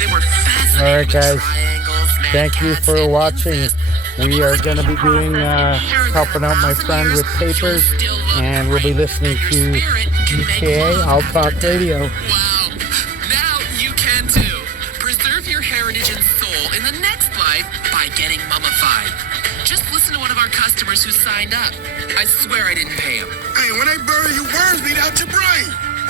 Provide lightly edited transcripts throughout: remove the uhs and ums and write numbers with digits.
They were fascinating. All right, guys. Triangles, Thank you for watching. We are going to be doing, helping out my friend with papers, and we'll be listening to UKA, I'll Talk Radio. Wow. Now you can too. Preserve your heritage and soul in the next life by getting mummified. Just listen to one of our customers who signed up. I swear I didn't pay him. Hey, when they bury you, worms beat out your brain.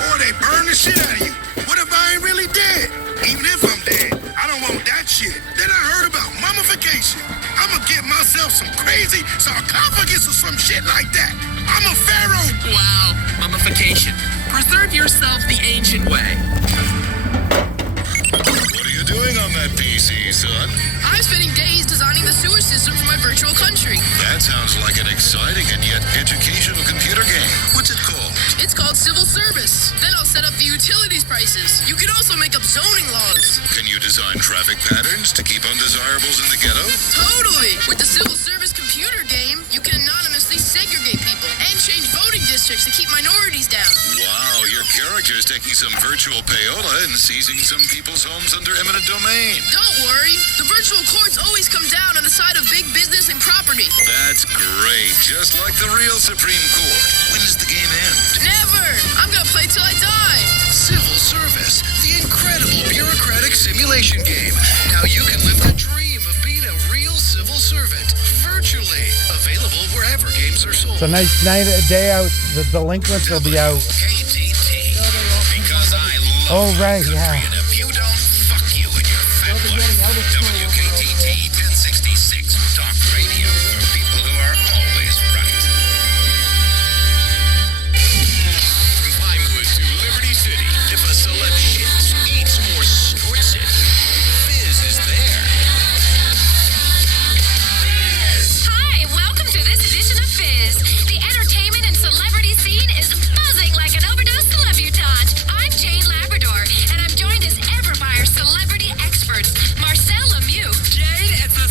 Or they burn the shit out of you. What if I ain't really dead? Even if I'm dead, I don't want that shit. Then I heard about mummification. I'ma get myself some crazy sarcophagus or some shit like that. I'm a pharaoh. Wow. Mummification. Preserve yourself the ancient way. What are you doing on that PC, son? I'm spending days designing the sewer system for my virtual country. That sounds like an exciting and yet educational computer game. What's it called? It's called Civil Service. Then I'll set up the utilities prices. You can also make up zoning laws. Can you design traffic patterns to keep undesirables in the ghetto? Totally! With the Civil Service computer game, you can anonymously segregate people and change voting districts to keep minorities down. Wow, your character is taking some virtual payola and seizing some people's homes under eminent domain. Don't worry. The virtual courts always come down on the side of big business and property. That's great. Just like the real Supreme Court. When does the game end? Never! I'm gonna play till I die. Civil Service, the incredible bureaucratic simulation game. Now you can live the dream of being a real civil servant. Virtually. Available wherever games are sold. It's a nice day out. The delinquents will be out. KTT. Because I love right, yeah. and if you don't, fuck you and your fat wife. WKTT 1066 Talk Radio for people who are always right. From Pinewood to Liberty City, if a celeb shits, eats, or snorts it, Fizz is there. Hi, welcome to this edition of Fizz. The entertainment and celebrity scene is buzzing like an overdose celebutante. I'm Jane Labrador, and I'm joined as ever by our celebrity experts, Marcel Lemieux. Jade, it's a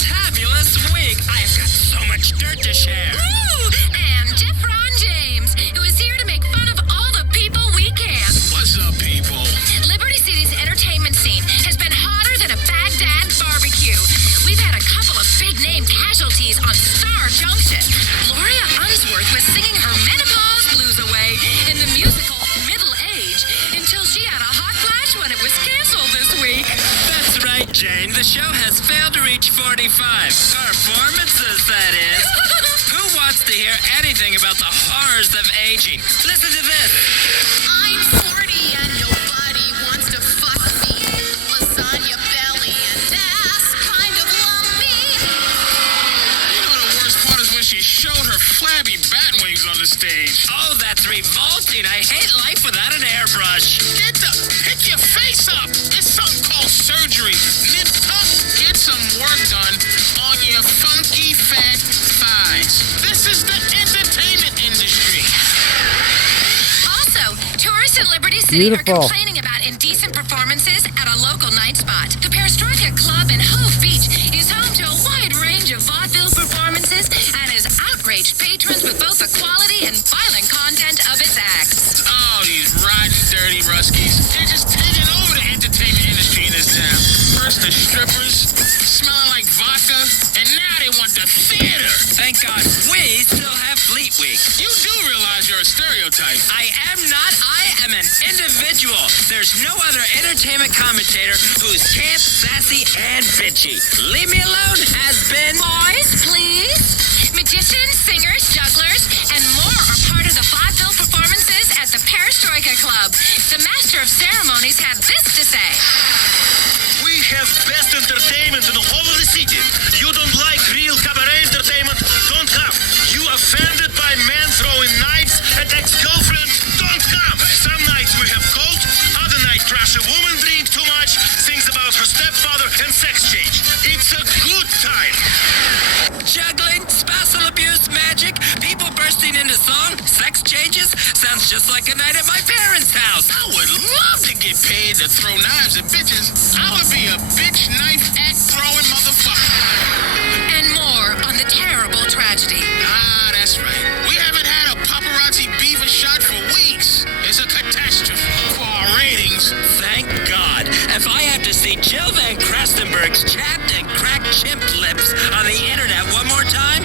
tabulous week. I've got so much dirt to share. Woo! And Jeffron James, who is here to make fun of all the people we can. What's up, people? Liberty City's entertainment scene has been hotter than a Baghdad barbecue. We've had a couple of big-name casualties on Star Junction. Gloria Unsworth was singing her menopause blues away in the musical Middle Age until she had a hot flash when it was canceled this week. That's right, Jane. The show has failed to reach 45. Performances, that is. Who wants to hear anything about the horrors of aging? Listen to this. I'm 40 and nobody wants to fuck me. Lasagna belly and ass kind of lumpy. You know the worst part is when she showed her flabby bat wings on the stage. Oh, that's revolting. I hate life without an airbrush. Hit your face up. It's something called surgery. Nip tuck, get some work done on your funky fat thighs. This is the entertainment industry. Also, tourists in Liberty City Beautiful. are complaining about indecent performances at a local night spot. The Perestroika Club in Hove Beach is home to a wide range of vaudeville performances and has outraged patrons with both the quality and violent content of its acts. Oh, these rotten, dirty Ruskies. They're just taking over the entertainment industry in this town. First the strippers, smelling like vodka, and now they want the theater. Thank God we still have Fleet Week. You do realize you're a stereotype. I am not. I am an individual. There's no other entertainment commentator who's camp, sassy, and bitchy. Leave me alone has been. Boys, please. Magicians, singers, jugglers, and more are part of the vaudeville performances at the Perestroika Club. The master of ceremonies had this to say. We have best entertainment in the whole of the city. You don't like real cabaret entertainment? Don't come. You offended by men throwing knives at ex-girlfriends? Don't come. Some nights we have cold, other night trash a woman drink too much, sings about her stepfather and sex change. It's a good time. Juggling, spousal abuse, magic, people bursting into song, sex changes. Sounds just like a night at my parents' house. I would love to get paid to throw knives at bitches. I would be a bitch knife act throwing motherfucker. And more on the terrible tragedy. Ah, that's right. We haven't had a paparazzi beaver shot for weeks. It's a catastrophe for our ratings. Thank God. If I have to to see Jill Van Krastenberg's chapped and cracked chimp lips on the internet one more time,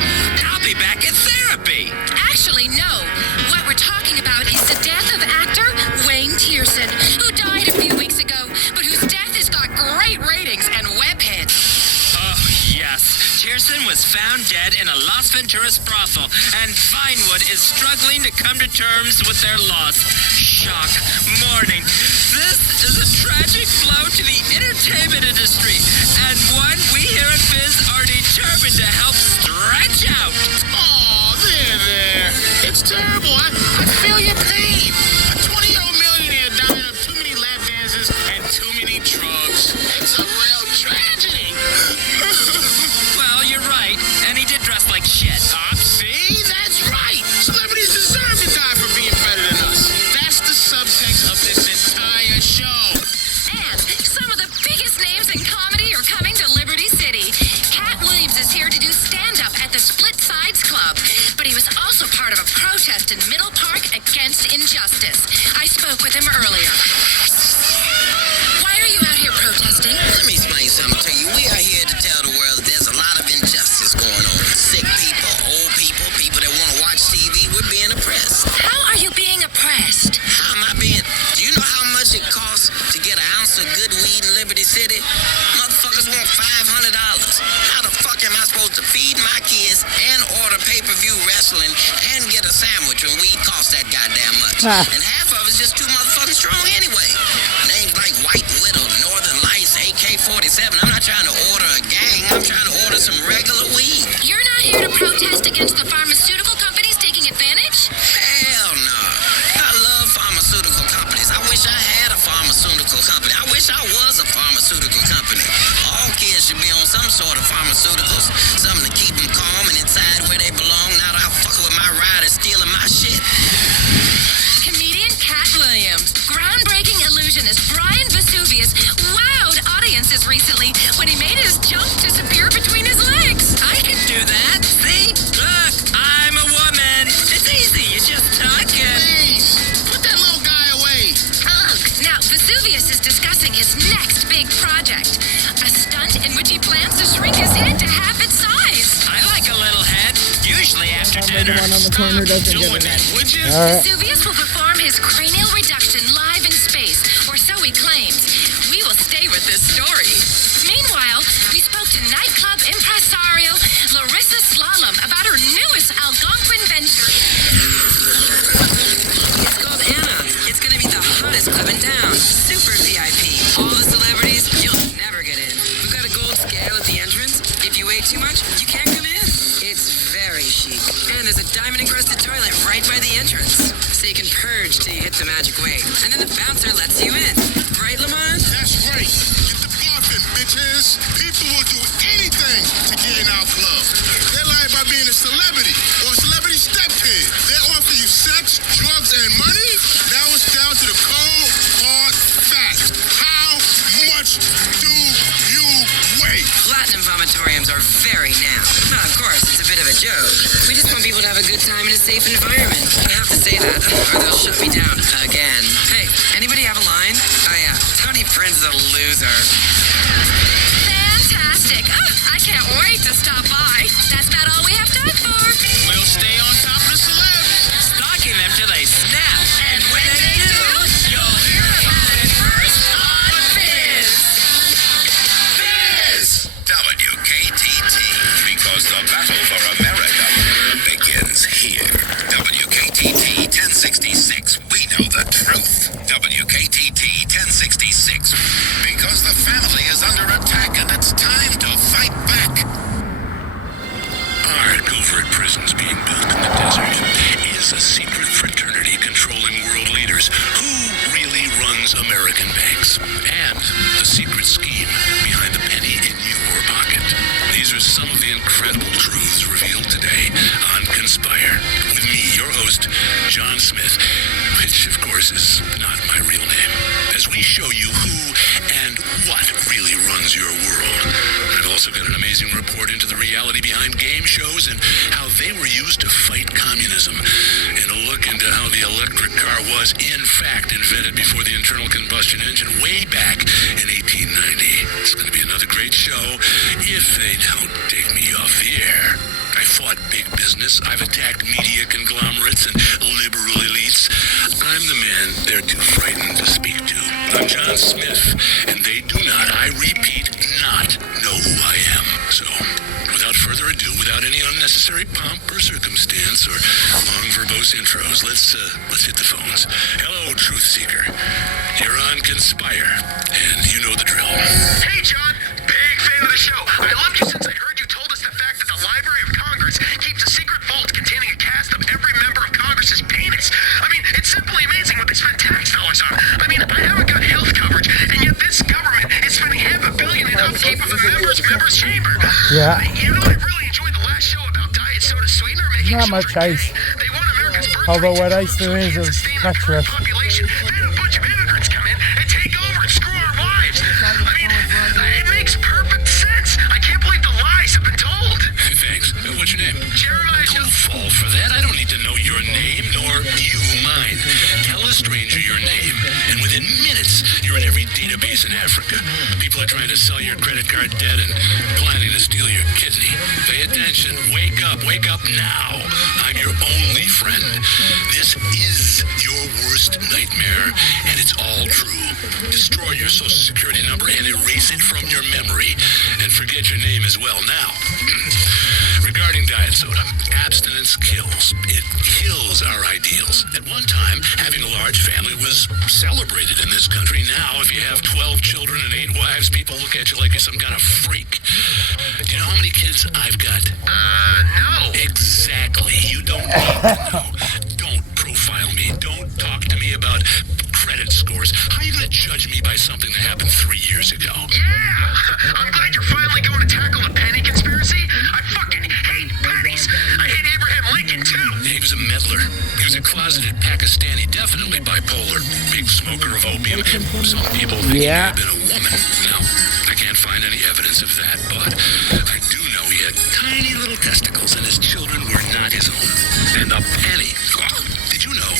I'll be back in therapy. Actually, no. What we're talking about is the death of actor Wayne Tierson, who died a few weeks ago, but whose death has got great ratings and web hits. Oh, yes. Tierson was found dead in a Las Venturas brothel, and Vinewood is struggling to come to terms with their loss. Shock. Mourning. This is a tragic blow to the entertainment industry, and one we here at Fizz are determined to help stretch out. Oh, there. It's terrible. I feel your pain. A 20-year-old millionaire dying of too many lap dances and too many drugs. It's a real tragedy. Well, you're right, and he did dress like shit. See? That's right. Celebrities deserve to die for being better than us. That's the subtext of this entire show. And some of the biggest names in comedy are coming to Liberty City. Cat Williams is here to do stand-up at the Split Sides Club, but he was also part of a protest in Middle Park against injustice. I spoke with him earlier. Why are you out here protesting? Let me explain something to you. We are here to tell the world that there's a lot of injustice going on. Sick people, old people, people that want to watch TV. We're being oppressed. How are you being oppressed? How am I being? Do you know how much it costs to get an ounce of good weed in Liberty City? Motherfuckers want $500. How the fuck am I supposed to feed my kids and order pay-per-view wrestling and get a sandwich when weed costs that goddamn much? And half of it's just too motherfucking strong anyway. Names like White Widow, Northern Lights, AK-47. I'm not trying to order a gang. I'm trying to order some regular weed. You're not here to protest against the pharmaceutical companies taking advantage? Hell no. I love pharmaceutical companies. I wish I had a pharmaceutical company. I wish I was a pharmaceutical company. All kids should be on some sort of pharmaceuticals. Something to keep them calm and inside where they belong. Not out fucking with my riders stealing my shit. Comedian Cat Williams, groundbreaking illusionist Brian Vesuvius wowed audiences recently when he made his junk disappear between his legs. I can do that. See? Look, I'm a woman. It's easy. You just tuck and... Please, put that little guy away. Ugh. Now, Vesuvius is discussing his next big project, a stunt in which he plans to shrink his head to half its size. I like a little head. Usually after dinner. One on the corner doesn't get Doing it. that, would you? All right. Vesuvius will perform his cranial reduction live in space, or so he claims. We will stay with this story. Meanwhile, we spoke to nightclub impresario Larissa Slalom about her newest Algonquin venture. It's called Anna. It's gonna be the hottest club in town. Super VIP. All the celebrities, you'll never get in. We've got a gold scale at the entrance. If you weigh too much, you can't come in. It's very chic. And there's a diamond-encrusted toilet right by the entrance. So you can purge till you hit the magic weight. And then the bouncer lets you in. Right, Lamont? That's right. Get the bluffing, bitches. People will do anything to get in our club. They lie about being a celebrity or a celebrity stepkid. They offer you sex, drugs, and money. Now it's down to the cold, hard facts. How much do you weigh? Platinum vomitoriums are very now. Now, of course, it's a bit of a joke. We just want people to have a good time in a safe environment. I have to say that, or they'll shut me down again. Hey, anybody have a line? Oh yeah, Tony Prince is a loser. Fantastic. Oh, I can't wait to stop by. That's about all we have time for. We'll stay on top of the celebs. Stalking them till they snap. And when they do, you'll hear about it first on Fizz. Fizz! WKTT, because the battle for America begins here. WKTT 1066, we know the truth. WKTT 1066, because the family is under attack and it's time to fight back. Our covert prisons being built in the desert is a secret fraternity controlling world leaders. Who really runs American banks? And the secret scheme behind the penny in your pocket. These are some of the incredible truths revealed today on Conspire. With me, your host, John Smith, which of course is not my real name, as we show you who and what really runs your world. I've also got an amazing report into the reality behind game shows and how they were used to fight communism, and a look into how the electric car was in fact invented before the internal combustion engine way back in 1890. show if they don't take me off the air. I fought big business. I've attacked media conglomerates and liberal elites. I'm the man they're too frightened to speak to. I'm John Smith, and they do not, I repeat, not know who I am. So, without further ado, without any unnecessary pomp or circumstance or long verbose intros, let's hit the phones. Hello, Truth Seeker. You're on Conspire, and you know the drill. Hey, John. Big fan of the show. I loved you since I heard you told us the fact that the Library of Congress keeps a secret vault containing a cast of every member of Congress's penis. I mean, it's simply amazing what they spend tax dollars on. I mean, I haven't got health coverage, and yet this government is spending $500 million in upkeep of the members' chamber. Yeah. You know, I really enjoyed the last show about diet soda sweetener making Not much ice. They want America's birth Although rate what to ice there is treacherous. population. Then a bunch of immigrants come in and take over and screw our wives. I mean, it makes perfect sense. I can't believe the lies have been told. Thanks. What's your name? Jeremiah Don't fall for that. I don't need to know your name, nor you mine. Tell a stranger your name, and within minutes, you're in every database in Africa. People are trying to sell your credit card debt and planning to steal your kidney. Pay attention. Wake up now. I'm your only friend. This is your worst nightmare, and it's all true. Destroy your social security number and erase it from your memory, and forget your name as well. Now, regarding diet soda, abstinence kills. It kills our ideals. At one time, having a large family was celebrated in this country. Now, if you have 12 children and 8 wives, people look at you like you're some kind of freak. Do you know how many kids I've got? No. Exactly. You don't need to know. Don't profile me. Don't talk to me about credit scores. How are you going to judge me by something that happened 3 years ago? Yeah. I'm glad you're finally going to tackle the penny conspiracy. I fucking hate pennies. I hate Abraham Lincoln, too. He was a meddler. He was a closeted Pakistani, definitely bipolar, big smoker of opium. Some people think he may have been a woman. Now, I can't find any evidence of that, but I do know he had tiny little testicles, and his children were not his own. And a penny. Did you know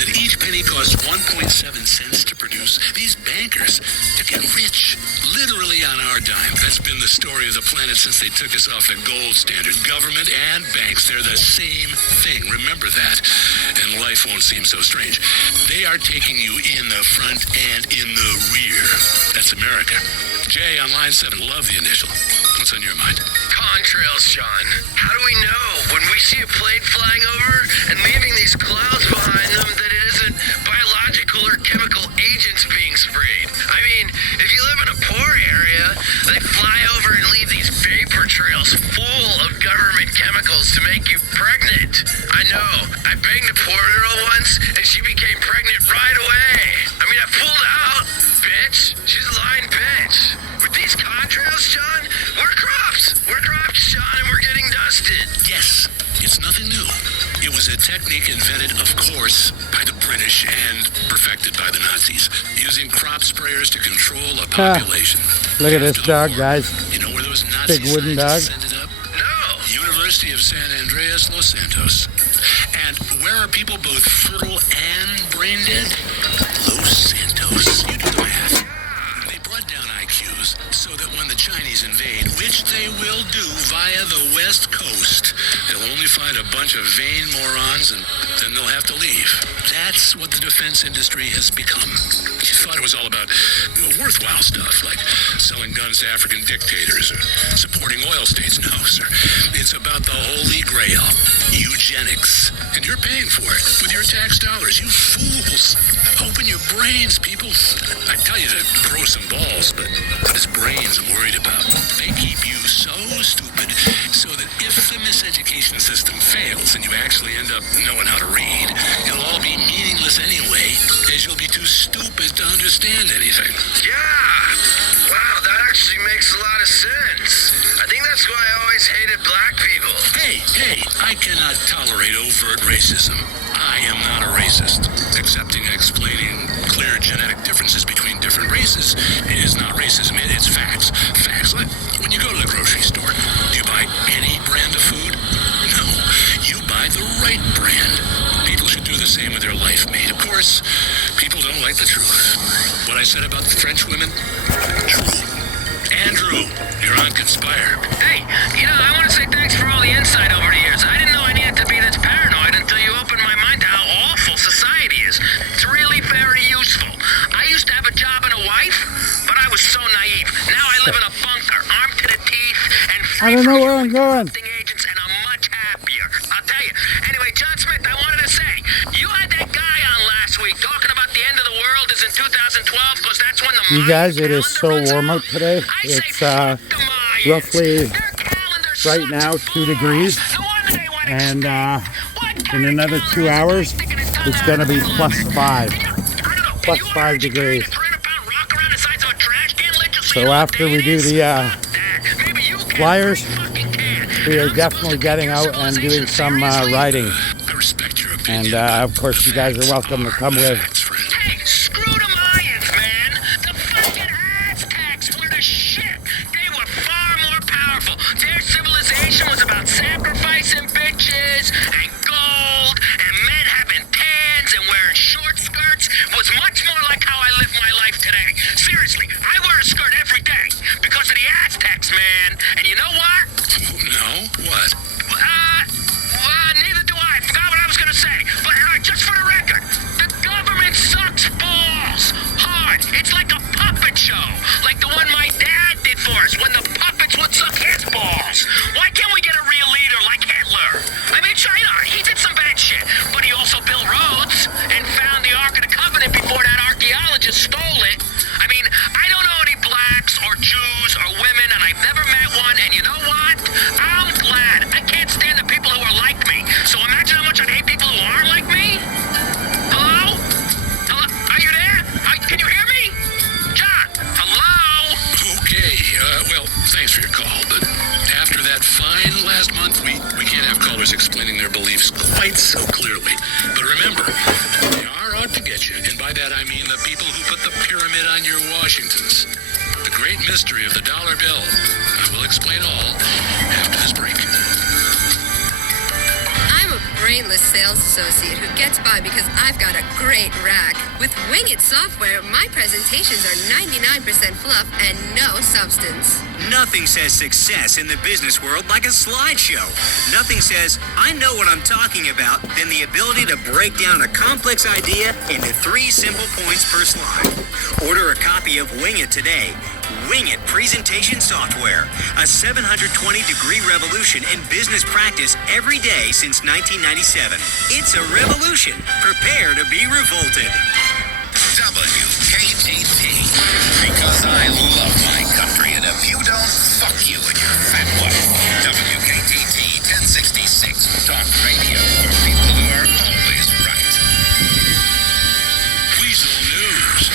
that each penny costs 1.7 cents to produce? These bankers, to get rich, literally on our dime. That's been the story of the planet since they took us off the gold standard. Government and banks, they're the same thing. Remember that, and life won't seem so strange. They are taking you in the front and in the rear. That's America. Jay on line 7, love the initial. What's on your mind? Contrails, Sean. How do we know when we see a plane flying over and leaving these clouds behind them that it isn't biological or chemical agents being sprayed? I mean, if you live in a poor area, they fly over and leave these vapor trails full of government chemicals to make you pregnant. I know. I banged a poor girl once, and she became pregnant right away. I mean, I pulled out, bitch. She's a lying bitch. With these contrails, Sean, we're crops. We're crops, Sean, and we're getting dusted. Yes, it's nothing new. It was a technique invented, of course, by the British and perfected by the Nazis, using crop sprayers to control a population. Look at this dog, guys. You know where those Nazi Big wooden dog. scientists ended up? No. University of San Andreas, Los Santos. And where are people both fertile and brain dead? Los Santos. You do the math. They brought down IQs so that when the Chinese invade, which they will do via the West Coast, they'll only find a bunch of vain morons and then they'll have to leave. That's what the defense industry has become. You thought it was all about worthwhile stuff like selling guns to African dictators or supporting oil states. No, sir. It's about the holy grail, eugenics. And you're paying for it with your tax dollars. You fools. Open your brains, people. I tell you to grow some balls, but it's brains I'm worried about. They keep you so stupid so that if the miseducation system fails and you actually end up knowing how to read, it'll all be meaningless anyway, as you'll be too stupid to understand anything. Yeah. Wow, that actually makes a lot of sense. I think that's why I always hated black people. Hey, I cannot tolerate overt racism. I am not a racist. Accepting and explaining clear genetic differences between different races is not racism, it's facts. Facts. Like when you go to the grocery store, do you buy any brand of food? No, you buy the right brand. People should do the same with their life mate. Of course, people don't like the truth. What I said about the French women, true. Andrew, you're on Conspire. Hey, I want to say thanks for all the insight over the years. I didn't know I needed to be this paranoid until you opened my mind to how awful society is. It's really very useful. I used to have a job and a wife, but I was so naive. Now I live in a bunker, armed to the teeth, and I don't know where I'm going. agents, and I'm much happier. I'll tell you. Anyway, John Smith, I wanted to say, you had that guy on last week talking about the end of the world is in 2012, because that's when the You guys, it is so warm out today. It's roughly right now 2 degrees, and in another 2 hours it's going to be plus 5 degrees. So after we do the flyers, we are definitely getting out and doing some riding. I respect your opinion. And of course you guys are welcome to come with. Hey, screw the Mayans, man. The fucking Aztecs were the shit. They were far more powerful. Their civilization was about sacrificing bitches and gold and men having tans and wearing short skirts. It was much more like how I live my life today. Seriously, I wear a skirt every day because of the Aztecs, man. And you know what? No? What? Neither do I. Forgot what I was gonna say. But just for the record, the government sucks balls hard. It's like a puppet show, like the one my dad did for us when the puppets would suck his balls. Why can't we get a real leader like Hitler? I mean, China, he did some bad shit, but he also built roads and found the Ark of the Covenant before that archaeologist stole it. I mean, I don't know any blacks or Jews or women, and I've never met one, and you know what? I'm glad. I can't stand the people who are like me. So imagine how much I hate people who aren't like me. Hello? Hello? Are you there? Can you hear me? John? Hello? Okay, well, thanks for your call, but after that fine last month, we can't have callers explaining their beliefs quite so clearly. But remember, they are out to get you, and by that I mean the people who put the pyramid on your Washingtons. The great mystery of the dollar bill. I will explain all after this break. I'm a brainless sales associate who gets by because I've got a great rack. With Wing It software, my presentations are 99% fluff and no substance. Nothing says success in the business world like a slideshow. Nothing says, I know what I'm talking about, than the ability to break down a complex idea into 3 simple points per slide. Order a copy of Wing It today. Wing It presentation software. A 720-degree revolution in business practice every day since 1997. It's a revolution. Prepare to be revolted. WKTT. Because I love my country, and if you don't, fuck you and your fat wife. WKTT 1066. Talk radio for people who are always right. Weasel News.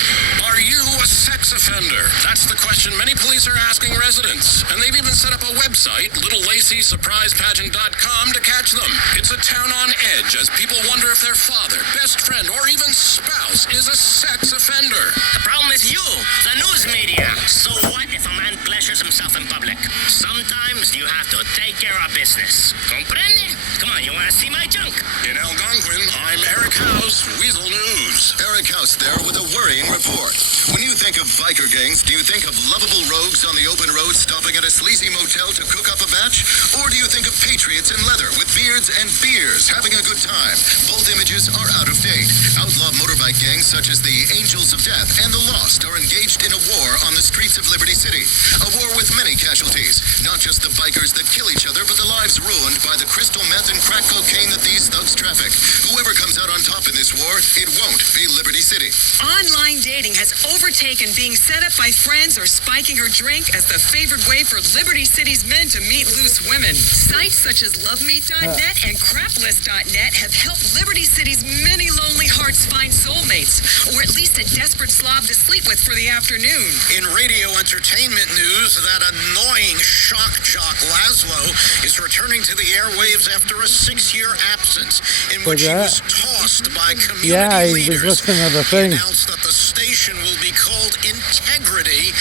Are you a sex offender? That's the question many police are asking residents. And they've even set up a website, LittleLaceySurprisePageant.com, to catch them. It's a town on edge as people wonder if their father, best friend, or even spouse is a sex offender. The problem is you, the news media. So what if a man pleasures himself in public? Sometimes you have to take care of business. Comprende? Come on, you want to see my junk? In Algonquin, I'm Eric House, Weasel News. Eric House there with a worrying report. When you think of biker gangs, do you think of lovable rogues on the open road stopping at a sleazy motel to cook up a batch? Or do you think of patriots in leather with beards and beers having a good time? Both images are out of date. Outlaw motorbike gangs such as the Angels of Death and the Lost are engaged in a war on the streets of Liberty City. A war with many casualties. Not just the bikers that kill each other, but the lives ruined by the crystal meth and crack cocaine that these thugs traffic. Whoever comes out on top in this war, it won't be Liberty City. Online dating has overtaken being set up by friends or spiking her drink as the favored way for Liberty City's men to meet loose women. Sites such as LoveMe.net and Craplist.net have helped Liberty City's many lonely hearts find soulmates, or at least a desperate slob to sleep with for the afternoon. In radio entertainment news, that annoying shock jock Laszlo is returning to the airwaves after a 6-year absence, in which he was tossed by community I leaders. was listening to the thing. He announced that the station will be called Integrity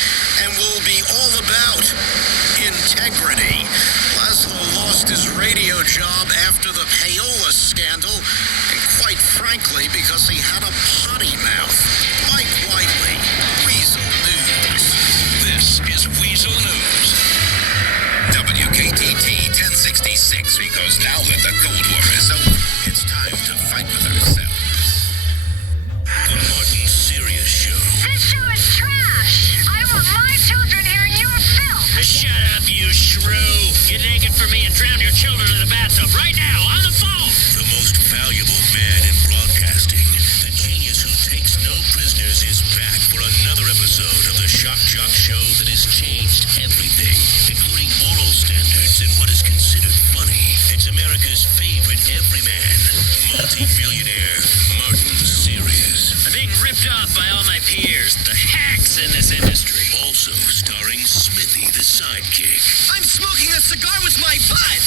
and will be all about integrity. Laszlo lost his radio job after the payola scandal, and quite frankly, because he had a potty mouth. Mike Whiteley, Weasel News. This is Weasel because now that the Cold War is over, it's time to fight with ourselves. The Martin Serious Show. This show is trash. I want my children hearing your filth. Shut up, you shrew. Get naked for me and drown your children in the bathtub right now on the phone. The most valuable man in broadcasting, the genius who takes no prisoners, is back for another episode of the Shock Jock Show that has changed everything, including moral standards and what is considered funny. It's America's favorite everyman, multi-millionaire Martin Serious. I'm being ripped off by all my peers, the hacks in this industry. Also starring Smithy the sidekick. I'm smoking a cigar with my butt!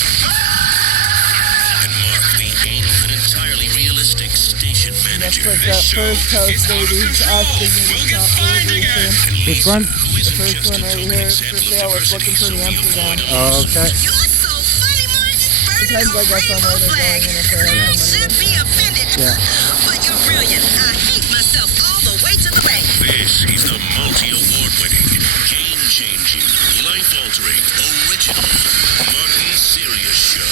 And Mark the anal and entirely realistic station manager. That's like that first house ladies asking me We'll to get stop fined moving again. soon. Which one? The first one right here for sale was looking pretty empty now. Oh, okay. You're so funny, Martin. Depends, I guess, on where they're going and if they're having Clowns money. should be offended. Yeah. But you're brilliant. I hate myself all the way to the bank. This is the multi-award-winning, game-changing, life-altering, original Martin Serious Show.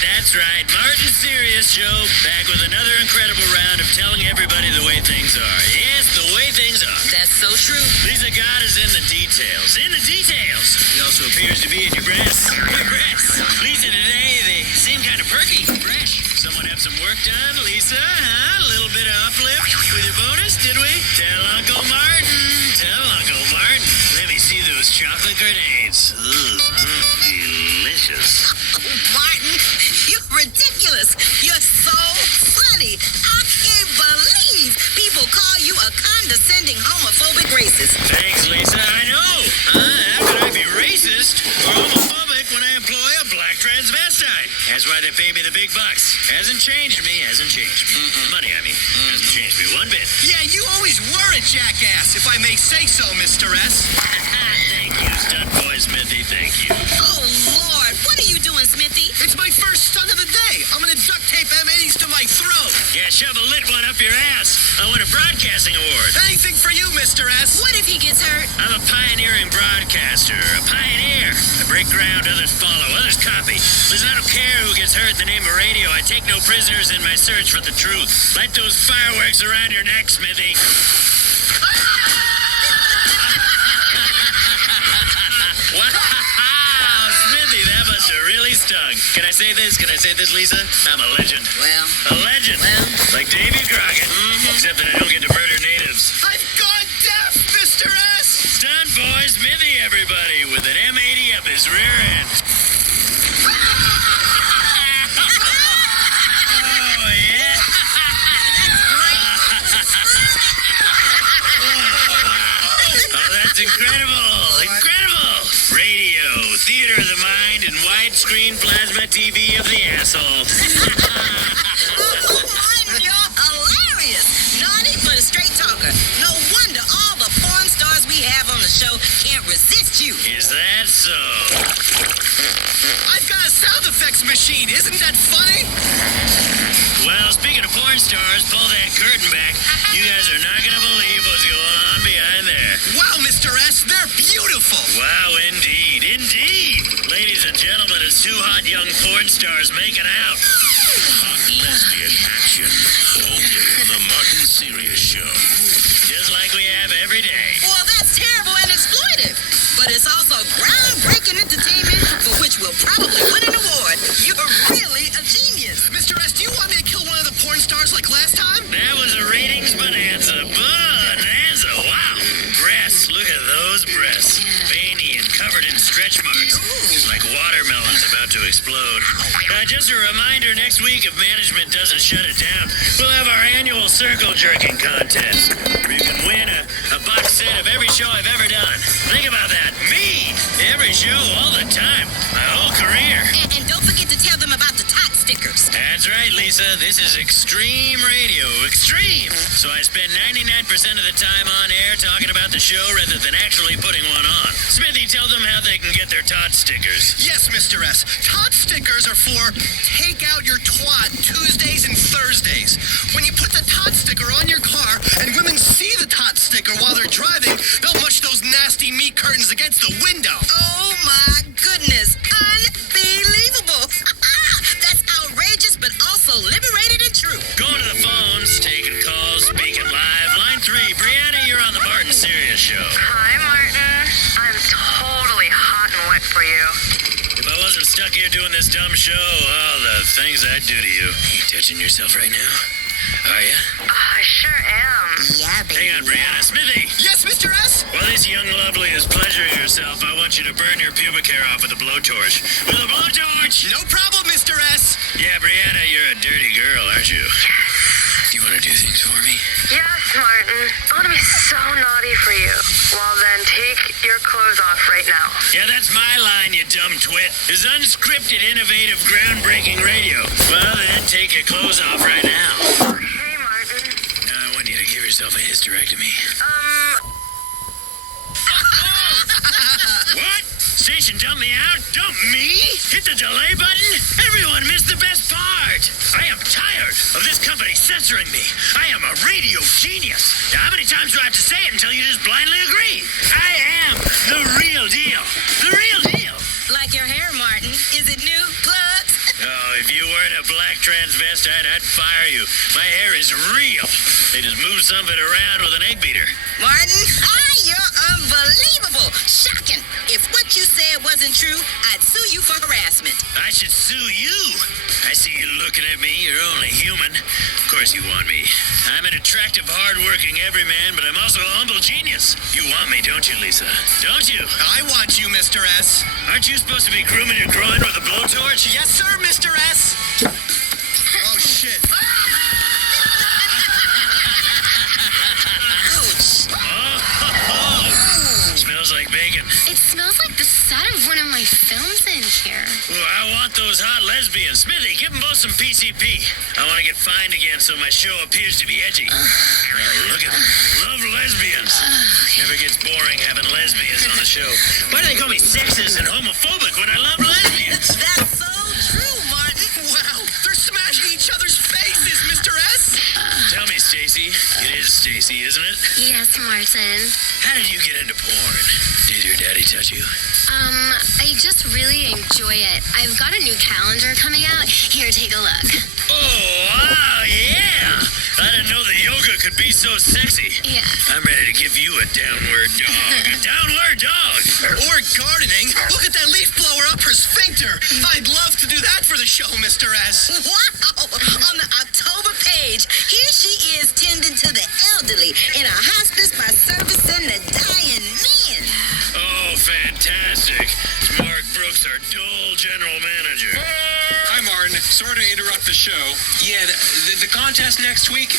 That's right. Martin Serious Show, back with another incredible round of telling everybody the way things are. Yes, the way things are. That's so true. Lisa God is in the details. In the details. He also appears to be in your breasts. Your breasts. Lisa, today they seem kind of perky, fresh. Someone have some work done, Lisa? Huh? A little bit of uplift with your bonus, did we? Tell Uncle Martin. Tell Uncle Martin. Let me see those chocolate grenades. Delicious. Martin, you're ridiculous. You're so funny. I can't believe people call you a condescending homophobic racist. Thanks, Lisa. I know. How could I be racist or homophobic when I employ a black transvestite? That's why they pay me the big bucks. Hasn't changed me. Money, I mean. Hasn't changed me one bit. Yeah, you always were a jackass, if I may say so, Mr. S. Thank you, stunt boy Smithy. Thank you. Oh, Lord. What are you doing, Smithy? It's my first stunt of the day. I'm gonna duct tape M80s to my throat. Yeah, shove a lit one up your ass. I won a broadcasting award. Anything for you, Mr. S. What if he gets hurt? I'm a pioneering broadcaster, a pioneer. I break ground, others follow, others copy. Listen, I don't care who gets hurt in the name of radio. I take no prisoners in my search for the truth. Light those fireworks around your neck, Smithy. Wow, Smithy, that must have really stung. Can I say this? Lisa? I'm a legend. Well, A legend. Like Davy Crockett. Except that I don't get to murder natives. I've gone deaf, Mr. S. Stunt boy Smithy, everybody, with an M80 up his rear end. Oh, yeah. Oh, that's incredible. Incredible. Radio, theater of the mind, and widescreen plasma TV of the asshole. Martin, you're hilarious. Naughty but a straight talker. No wonder all the porn stars we have on the show can't resist you. Is that so? I've got a sound effects machine. Isn't that funny? Well, speaking of porn stars, pull that curtain back. You guys are not going to believe what's going on behind there. Wow, Mr. S, they're beautiful. Wow, indeed. Indeed. Ladies and gentlemen, it's two hot young porn stars making out. Hot lesbian action. Only on the Martin Serious Show. Just like we have every day. Well, that's terrible and exploitive. But it's also groundbreaking entertainment for which we'll probably win an award. You're really a genius. Mr. S, do you want me to kill one of the porn stars like last time? That was a ratings bonanza. Bonanza. Wow. Breasts. Look at those breasts. Veiny and covered in stretch marks. Just like watermelons about to explode. Just a reminder, next week, if management doesn't shut it down, we'll have our annual circle jerking contest, where you can win a box set of every show I've ever done. Think about that. Me! Every show, all the time. My whole career. And don't forget to tell them about the tot stickers. That's right, Lisa. This is extreme radio. Extreme! So I spend 99% of the time on air talking about the show rather than actually putting one on. Smithy, tell them how they can get their tot stickers. Yes, Mr. S. Tot stickers are for Take Out Your Twat Tuesdays and Thursdays. When you put the tot sticker on your car and women see the tot sticker while they're driving, they'll mush those nasty meat curtains against the window. Oh, my goodness. Unbelievable. you're on the Martin Sirius show. Hi, Martin. I'm totally hot and wet for you. If I wasn't stuck here doing this dumb show, all the things I'd do to you. You touching yourself right now? Are you? I sure am. Yeah, baby. Hang on, Brianna. Smithy! Yes, Mr. S? While this young lovely is pleasuring herself, I want you to burn your pubic hair off with a blowtorch. With a blowtorch! No problem, Mr. S. Yeah, Brianna, you're a dirty girl, aren't you? Do you want to do things for me? Yes, Martin. I want to be so naughty for you. Well, then take your clothes off right now. Yeah, that's my line, you dumb twit. Is unscripted, innovative, groundbreaking radio. Well, then take your clothes off right now. Hey, Martin. Now I want you to give yourself a hysterectomy. What? Station dump me out? Dump me? Hit the delay button? Everyone missed the best part. I am tired of this company censoring me. I am a radio genius. Now, how many times do I have to say it until you just blindly agree? I am the real deal. The real deal. Like your hair, Martin. Is it new? Plugs? Oh, if you weren't a black transvestite, I'd fire you. My hair is real. They just move some of it around with an egg beater. Martin, you're unbelievable. Shocking. If what you said wasn't true, I'd sue you for harassment. I should sue you. I see you looking at me. You're only human. Of course you want me. I'm an attractive, hard-working everyman, but I'm also a humble genius. You want me, don't you, Lisa? Don't you? I want you, Mr. S. Aren't you supposed to be grooming your groin with a blowtorch? Yes, sir, Mr. S. Oh, shit. Smells like bacon. It smells like the set of one of my films in here. Ooh, I want those hot lesbians. Smithy, give them both some PCP. I want to get fined again so my show appears to be edgy. Oh, look at them. Love lesbians. Never gets boring having lesbians on the show. Why do they call me sexist and homophobic when I love lesbians? That's so true, Martin. Wow, they're smashing each other's faces, Mr. S. Tell me, Stacy. It is Stacy, isn't it? Yes, Martin. How did you get into porn? Did your daddy touch you? I just really enjoy it. I've got a new calendar coming out. Here, take a look. Oh, wow, yeah! I didn't know the yoga could be so sexy. Yeah. I'm ready to give you a downward dog. A downward dog! Or gardening. Look at that leaf blower up her sphincter. I'd love to do that for the show, Mr. S. Wow! On the October page, here she is tending to the elderly in a hospice by servicing the dying men. Oh, fantastic. It's Mark Brooks, our dull general manager. Hi, Martin. Sorry to interrupt the show. Yeah, the contest next week,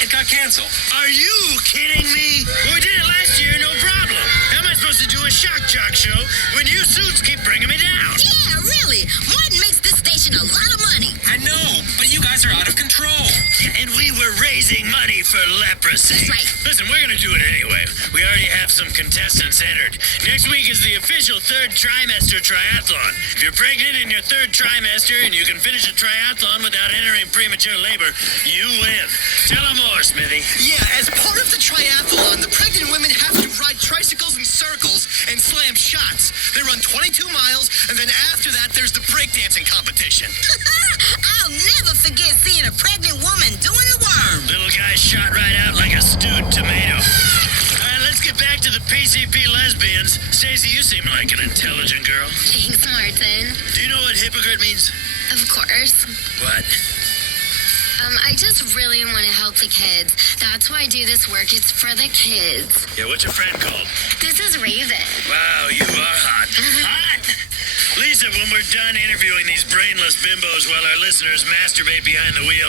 it got canceled. Are you kidding me? We did it last year, no problem. How am I supposed to do a shock jock show when you suits keep bringing me down? Yeah, really. Martin makes this station a lot of money. I know, but you guys are out of control. And we were raising money for leprosy. That's right. Listen, we're going to do it anyway. We already have some contestants entered. Next week is the official third trimester triathlon. If you're pregnant in your third trimester and you can finish a triathlon without entering premature labor, you win. Tell them more, Smithy. Yeah, as part of the triathlon, the pregnant women have to ride tricycles in circles and slam shots. They run 22 miles, and then after that, there's the breakdancing competition. I'll never forget seeing a pregnant woman doing the worm. Little guy shot right out like a stewed tomato. All right, let's get back to the PCP lesbians. Stacey, you seem like an intelligent girl. Thanks, Martin. Do you know what hypocrite means? Of course. What? I just really want to help the kids. That's why I do this work. It's for the kids. Yeah, what's your friend called? This is Raven. Wow, you are hot. Hot! Lisa, when we're done interviewing these brainless bimbos while our listeners masturbate behind the wheel,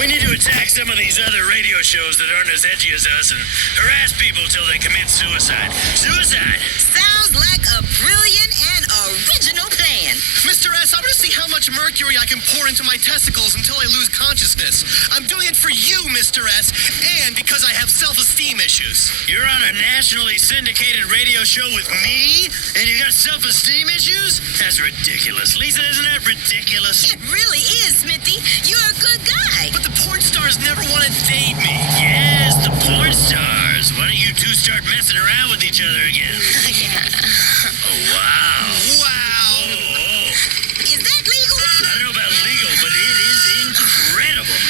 we need to attack some of these other radio shows that aren't as edgy as us and harass people till they commit suicide. Suicide! Sounds like a brilliant and original plan. Mr. S, I'm going to see how much mercury I can pour into my testicles until I lose consciousness. I'm doing it for you, Mr. S, and because I have self-esteem issues. You're on a nationally syndicated radio show with me, and you got self-esteem issues? That's ridiculous. Lisa, isn't that ridiculous? It really is, Smithy. You're a good guy. But the porn stars never want to date me. Yes, the porn stars. Why don't you two start messing around with each other again? Oh, wow. Wow. Is that legal? I don't know about legal, but it is incredible.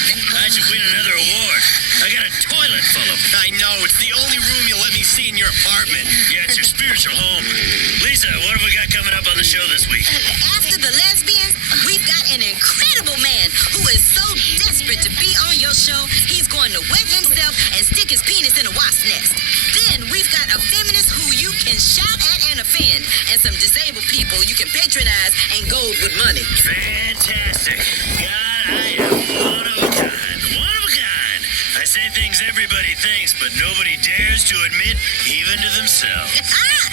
I should win another award. I got a toilet full of them. I know, it's the only room AC in your apartment. Yeah, it's your spiritual home. Lisa, what have we got coming up on the show this week? After the lesbians, we've got an incredible man who is so desperate to be on your show, he's going to wet himself and stick his penis in a wasp nest. Then we've got a feminist who you can shout at and offend, and some disabled people you can patronize and gold with money. Fantastic. God, I am one of a kind. One of a kind. I say things everybody thinks, but nobody dares to admit, even to themselves.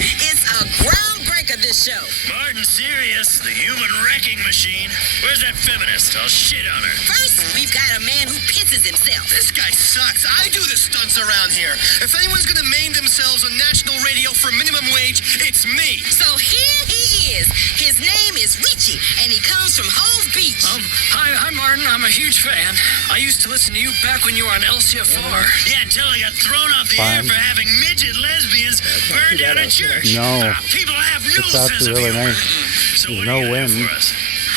It's a groundbreaker, this show. Martin Sirius, the human wrecking machine. Where's that feminist? I'll shit on her. First, we've got a man who pisses himself. This guy sucks. I do the stunts around here. If anyone's gonna maim themselves on national radio for minimum wage, it's me. So here he is. His name is Richie, and he comes from Hove Beach. Hi, Martin. I'm a huge fan. I used to listen to you back when you were on LCFR. Yeah, until I got thrown off the air for having midget lesbians burned down a church. No. People have no It's sense actually of really humor. nice. So There's what no do you wind. got for us?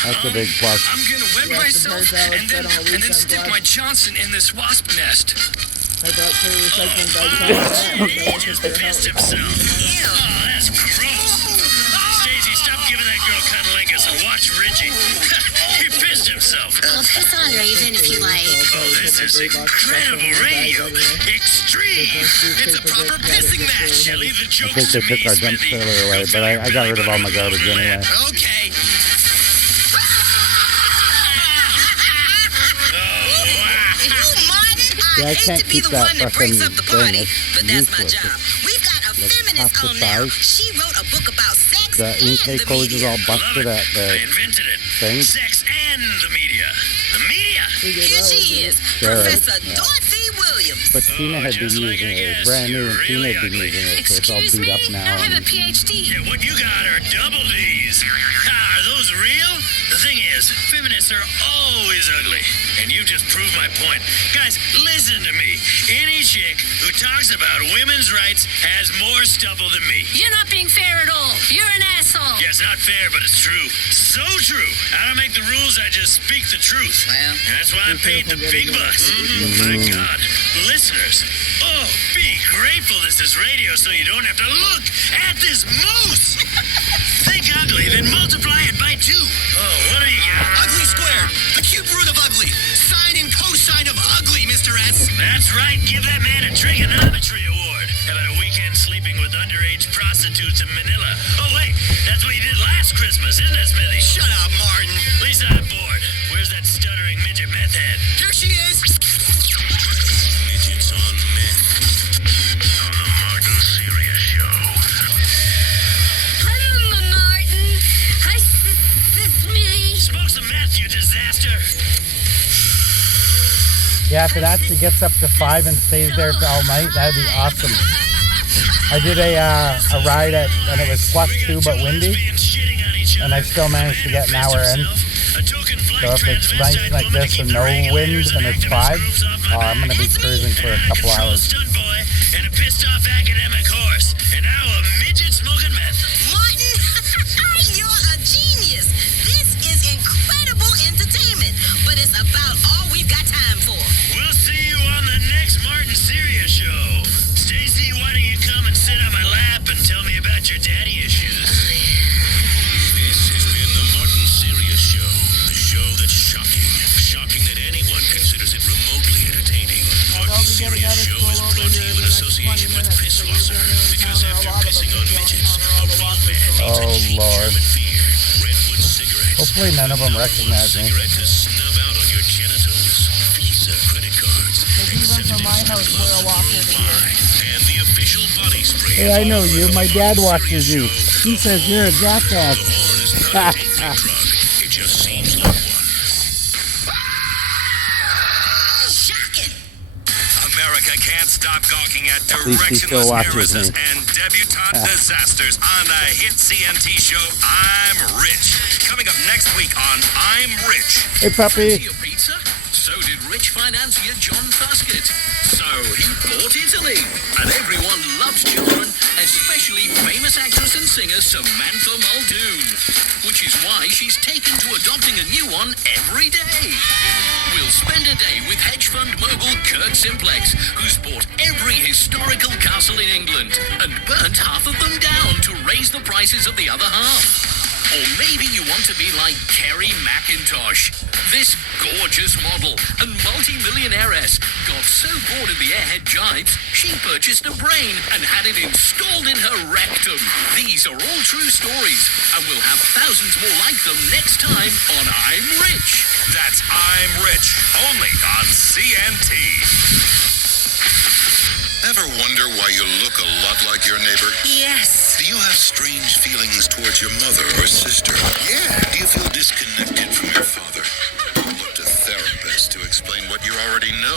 That's a big plus. I'm gonna wet myself and then stick my Johnson in this wasp nest. I got two recycling bags. He just pissed himself. Oh, that's gross. Stacey, stop giving that girl cunnilingus and watch Richie. He pissed himself. I'll piss on Raven if you like. Oh, this is incredible radio. Extreme. It's a proper pissing match. Yeah, leave the I jokes think they to me, took our dump Smithy. trailer away, but I got rid of all my garbage anyway. Okay. Yeah, I can't keep that fucking thing. But that's my job. We've got a feminist half the on now. size. She wrote a book about sex The and intake the hose is media. all busted at I the invented it. thing. Sex and the media. The media. Here she is, Sure. Professor Dorothy Williams. But Tina had been using it. It was brand new, and Tina had been using it, so it's all Excuse beat me? up now. I have a And PhD. Yeah, what you got are double D's. Are those real? The thing is, feminists are always ugly. And you just proved my point. Guys, listen to me. Any chick who talks about women's rights has more stubble than me. You're not being fair at all. You're an asshole. Yeah, it's not fair, but it's true. So true. I don't make the rules, I just speak the truth. Well, And that's why I'm paid the big bucks. My God. Listeners, oh, be grateful this is radio so you don't have to look at this moose. Think ugly, then multiply it by 2. Oh, what do you got? Ugly squared. The cube root of ugly. Sine and cosine of ugly, Mr. S. That's right. Give that man a trigonometry award. How about a weekend sleeping with underage prostitutes in Manila? Oh, wait. That's what you did last Christmas, isn't it, Smithy? Shut up, Martin. Lisa, I'm bored. Where's that stuttering midget meth head? Here she is. Midgets on meth. On the Martin Sirius Show. Hello, Martin. Hi, Smitty. Smoke some meth, you disaster. yeah, if it actually gets up to 5 and stays there for all night, that'd be awesome. I did a ride at, and it was +2 but windy, and I still managed to get an hour in. So if it's nice like this and no wind and it's 5, I'm going to be cruising for a couple hours. And a pissed off academic horse. And now a midget smoking meth. Martin, you're a genius. This is incredible entertainment, but it's about all we've got time for. We'll see you on the next Martin Sirius Show. Stacy, why don't you come and sit on my lap and tell me about your daddy issues? This has been the Martin Sirius Show. The show that's shocking. Shocking that anyone considers it remotely entertaining. Martin Sirius Show is brought to you in association with Pisswasser. Because after pissing on midgets, a real man needs Oh, a cheap Lord. German beer. Redwood cigarettes. Hopefully none of them recognize me. Cigarette to snub out on your genitals. Visa credit cards. Even from my house where I walk over here. And the official body spray. Hey, I know you. My dad watches you. He says you're a jackass. The horn is not a gateway drug. It just seems like one. Shocking. America can't stop gawking at least he still directionless watches heiresses me. and debutante disasters on the hit CNT show I'm Rich. Coming up next week on I'm Rich. Hey, puppy. Your pizza? So did rich financier John Fuskett. So he bought Italy. And everyone loves children, especially especially famous actress and singer Samantha Muldoon, which is why she's taken to adopting a new one every day. We'll spend a day with hedge fund mogul Kurt Simplex, who's bought every historical castle in England and burnt half of them down to raise the prices of the other half. Or maybe you want to be like Kerry McIntosh. This gorgeous model and multi-millionairess got so bored of the airhead jives, she purchased a brain and had it installed in her rectum. These are all true stories, and we'll have thousands more like them next time on I'm Rich. That's I'm Rich, only on CNT. Ever wonder why you look a lot like your neighbor? Yes. Do you have strange feelings towards your mother or sister? Yeah. Do you feel disconnected from your father? Look to therapists to explain what you already know.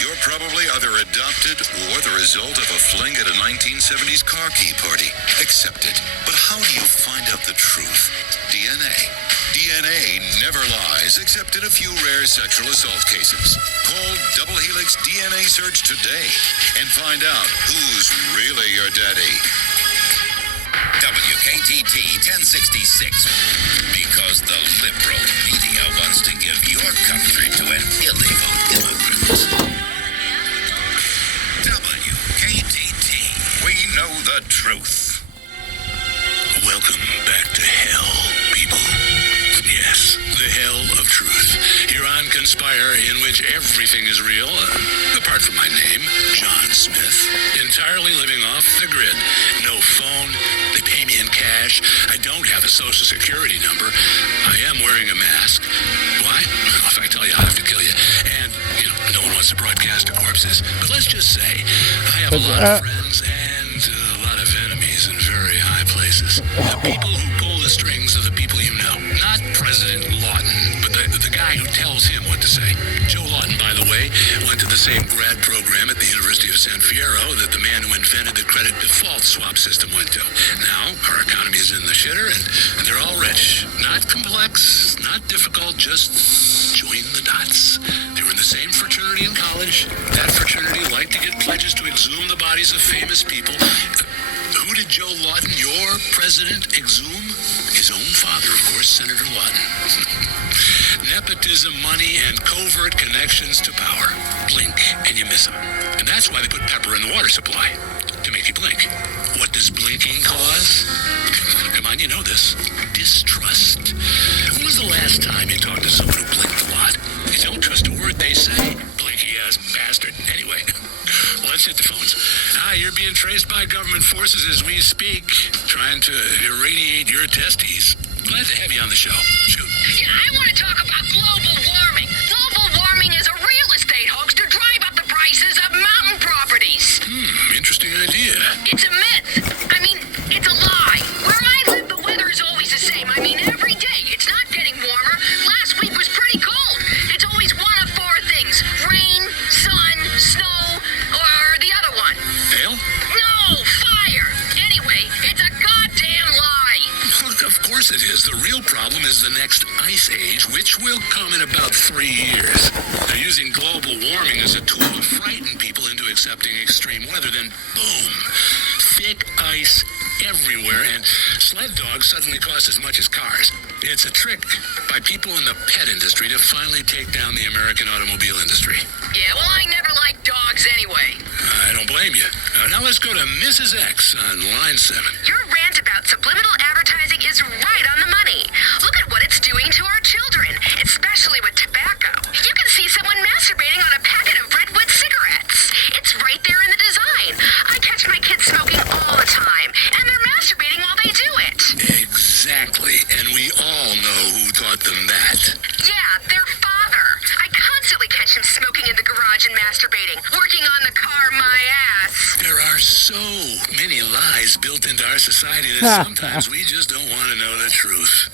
You're probably either adopted or the result of a fling at a 1970s car key party. Accept it. But how do you find out the truth? DNA. DNA never lies, except in a few rare sexual assault cases. Call Double Helix DNA Search today and find out who's really your daddy. WKTT 1066. Because the liberal media wants to give your country to an illegal immigrant. WKTT. We know the truth. Welcome back to hell, people. Yes, the hell of truth. Here on Conspire, in which everything is real, apart from my name, John Smith. Entirely living off the grid. No phone. They pay me in cash. I don't have a social security number. I am wearing a mask. Why? Well, if I tell you, I'll have to kill you. And, no one wants to broadcast to corpses. But let's just say, I have a lot of friends and a lot of enemies in very high places. The people who pull the strings are the people you know. Not President Lawton, but the guy who tells him what to say. Joe Lawton, by the way, went to the same grad program at the University of San Fierro that the man who invented the credit default swap system went to. Now, our economy is in the shitter, and they're all rich. Not complex, not difficult, just join the dots. They were in the same fraternity in college. That fraternity liked to get pledges to exhume the bodies of famous people. Who did Joe Lawton, your president, exhume? His own father, of course, Senator Lawton. Nepotism, money, and covert connections to power. Blink, and you miss them. And that's why they put pepper in the water supply, to make you blink. What does blinking cause? Come on, you know this. Distrust. When was the last time you talked to someone who blinked a lot? You don't trust a word they say? Blinky-ass bastard. Anyway, let's hit the phones. You're being traced by government forces as we speak, trying to irradiate your testes. Glad to have you on the show. Shoot. Yeah, I want to talk about global warming. Global warming is a real estate hoax to drive up the prices of mountain properties. Interesting idea. It's a myth. I mean, it's a lie. Where I live, the weather is always the same. I mean, every day. It's not getting warmer. Last week was pretty cold. It's always one of four things. Rain, sun, snow, or the other one. Hail? No, fire. Anyway, it's a goddamn lie. Look, of course it is. The real problem is the next ice age, which will come in about 3 years. They're using global warming as a tool to frighten people into accepting extreme weather. Then, boom, thick ice everywhere, and sled dogs suddenly cost as much as cars. It's a trick by people in the pet industry to finally take down the American automobile industry. Yeah, well, I never liked dogs anyway. I don't blame you. Now let's go to Mrs. X on line 7. Your rant about subliminal advertising is right on the money. Look at what it's doing to our children, especially with tobacco. You can see someone masturbating on a packet of Redwood cigarettes. It's right there in the design. I catch my kids smoking all the time, and they're masturbating while they do it. Exactly, and we all know who taught them that. Yeah, their father. I constantly catch him smoking in the garage and masturbating, working on the car my ass. There are so many lies built into our society that sometimes we just don't want to know the truth.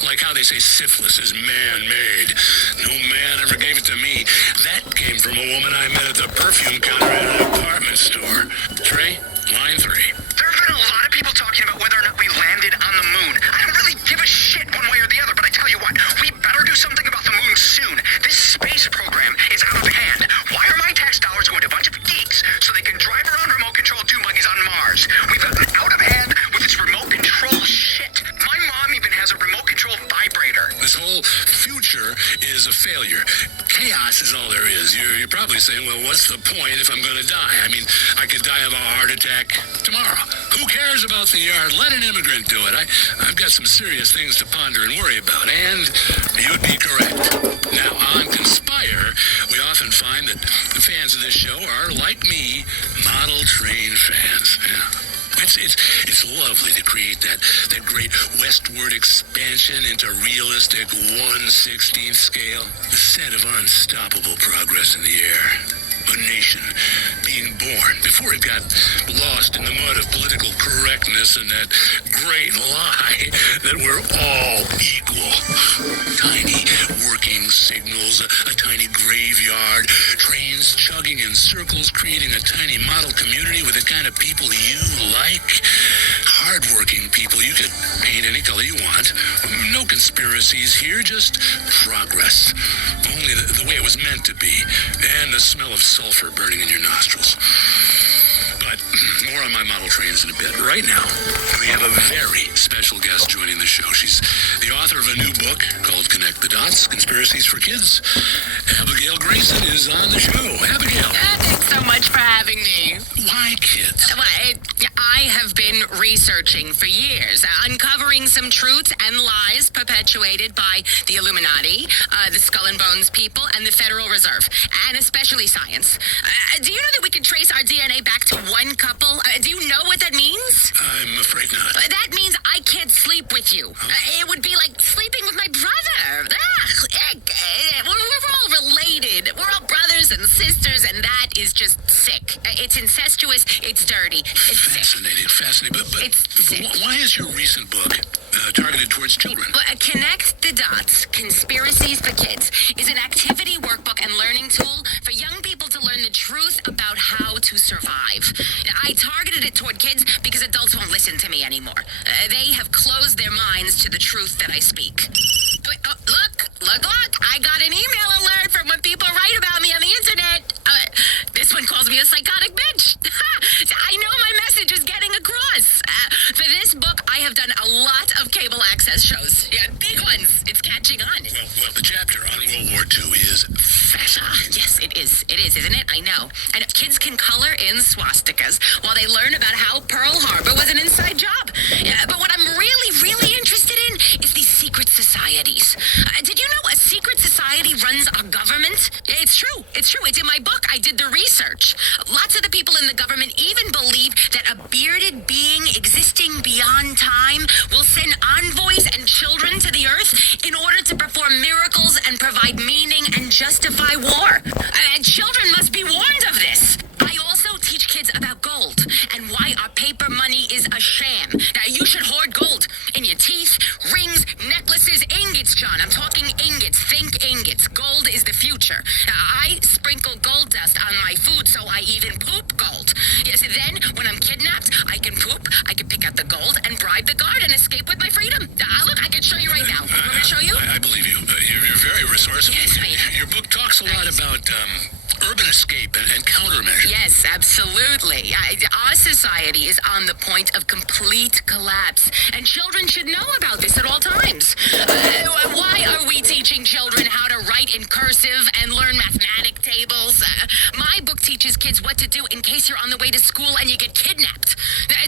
Like how they say syphilis is man-made. No man ever gave it to me. That came from a woman I met at the perfume counter at an apartment store. Trey, line 3. There have been a lot of people talking about whether or not we landed on the moon. I don't really give a shit one way or the other, but I tell you what, we better do something about the moon soon. This space program is out of hand. Why are my tax dollars going to a bunch of geeks so they can drive around remote control dune buggies on Mars? We've got an out is a failure. Chaos is all there is. You're probably saying, well, what's the point if I'm going to die? I mean, I could die of a heart attack tomorrow. Who cares about the yard? Let an immigrant do it. I've got some serious things to ponder and worry about, and you'd be correct. Now, on Conspire, we often find that the fans of this show are, like me, model train fans. Yeah. It's lovely to create that great westward expansion into realistic 1/16th scale. The set of unstoppable progress in the air. A nation being born before it got lost in the mud of political correctness and that great lie that we're all equal. Tiny working signals, a tiny graveyard, trains chugging in circles, creating a tiny model community with the kind of people you like. Hardworking people you could paint any color you want. No conspiracies here, just progress. Only the way it was meant to be. And the smell of sulfur burning in your nostrils. But more on my model trains in a bit. Right now, we have a very special guest joining the show. She's the author of a new book called Connect the Dots, Conspiracies for Kids. Abigail Grayson is on the show. Abigail. Thanks so much for having me. Why kids? Well, I have been researching for years, uncovering some truths and lies perpetuated by the Illuminati, the Skull and Bones people, and the Federal Reserve, and especially science. Do you know that we can trace our DNA back to one couple? Do you know what that means? I'm afraid not. That means I can't sleep with you. It would be like sleeping with my brother. We're all related. We're all brothers and sisters, and that is just sick. It's incestuous. It's dirty. It's fascinating. But it's sick. Why is your recent book targeted towards children? Well, Connect the Dots, Conspiracies for Kids, is an activity workbook and learning tool for young people to learn the truth about how to survive. I targeted it toward kids because adults won't listen to me anymore. They have closed their minds to the truth that I speak. Look, I got an email alert from when people write about me on the internet. This one calls me a psychotic bitch. I know my message is getting across. For this book, I have done a lot of cable access shows. Yeah, big ones. It's catching on. Well, the chapter on World War II is fascinating. Yes, it is. It is, isn't it? I know. And kids can color in swastikas while they learn about how Pearl Harbor was an inside job. But what I'm really interested in is these secret societies. Did you know a secret society runs our government? It's true. It's in my book. I did the research. Lots of the people in the government even believe that a bearded being existing beyond time will send envoys and children to the earth in order to perform miracles and provide meaning and justify war. And children must be warned of this. I also teach kids about gold and why our paper money is a sham. Now, you should hoard gold in your teeth, rings, necklaces, ingots, John. I'm talking ingots. Think ingots. Gold is the future. I sprinkle gold dust on my food, so I even poop gold. Yes, then, when I'm kidnapped, I can poop, I can pick out the gold, and bribe the guard and escape with my freedom. Look, I can show you right now. You want me to show you? I believe you. You're very resourceful. Yes, I am. Your book talks a lot about urban escape and countermeasures. Yes, absolutely. Our society is on the point of complete collapse, and children should know about this at all times. Why are we teaching children how to write in cursive and learn mathematic tables? My book teaches kids what to do in case you're on the way to school and you get kidnapped.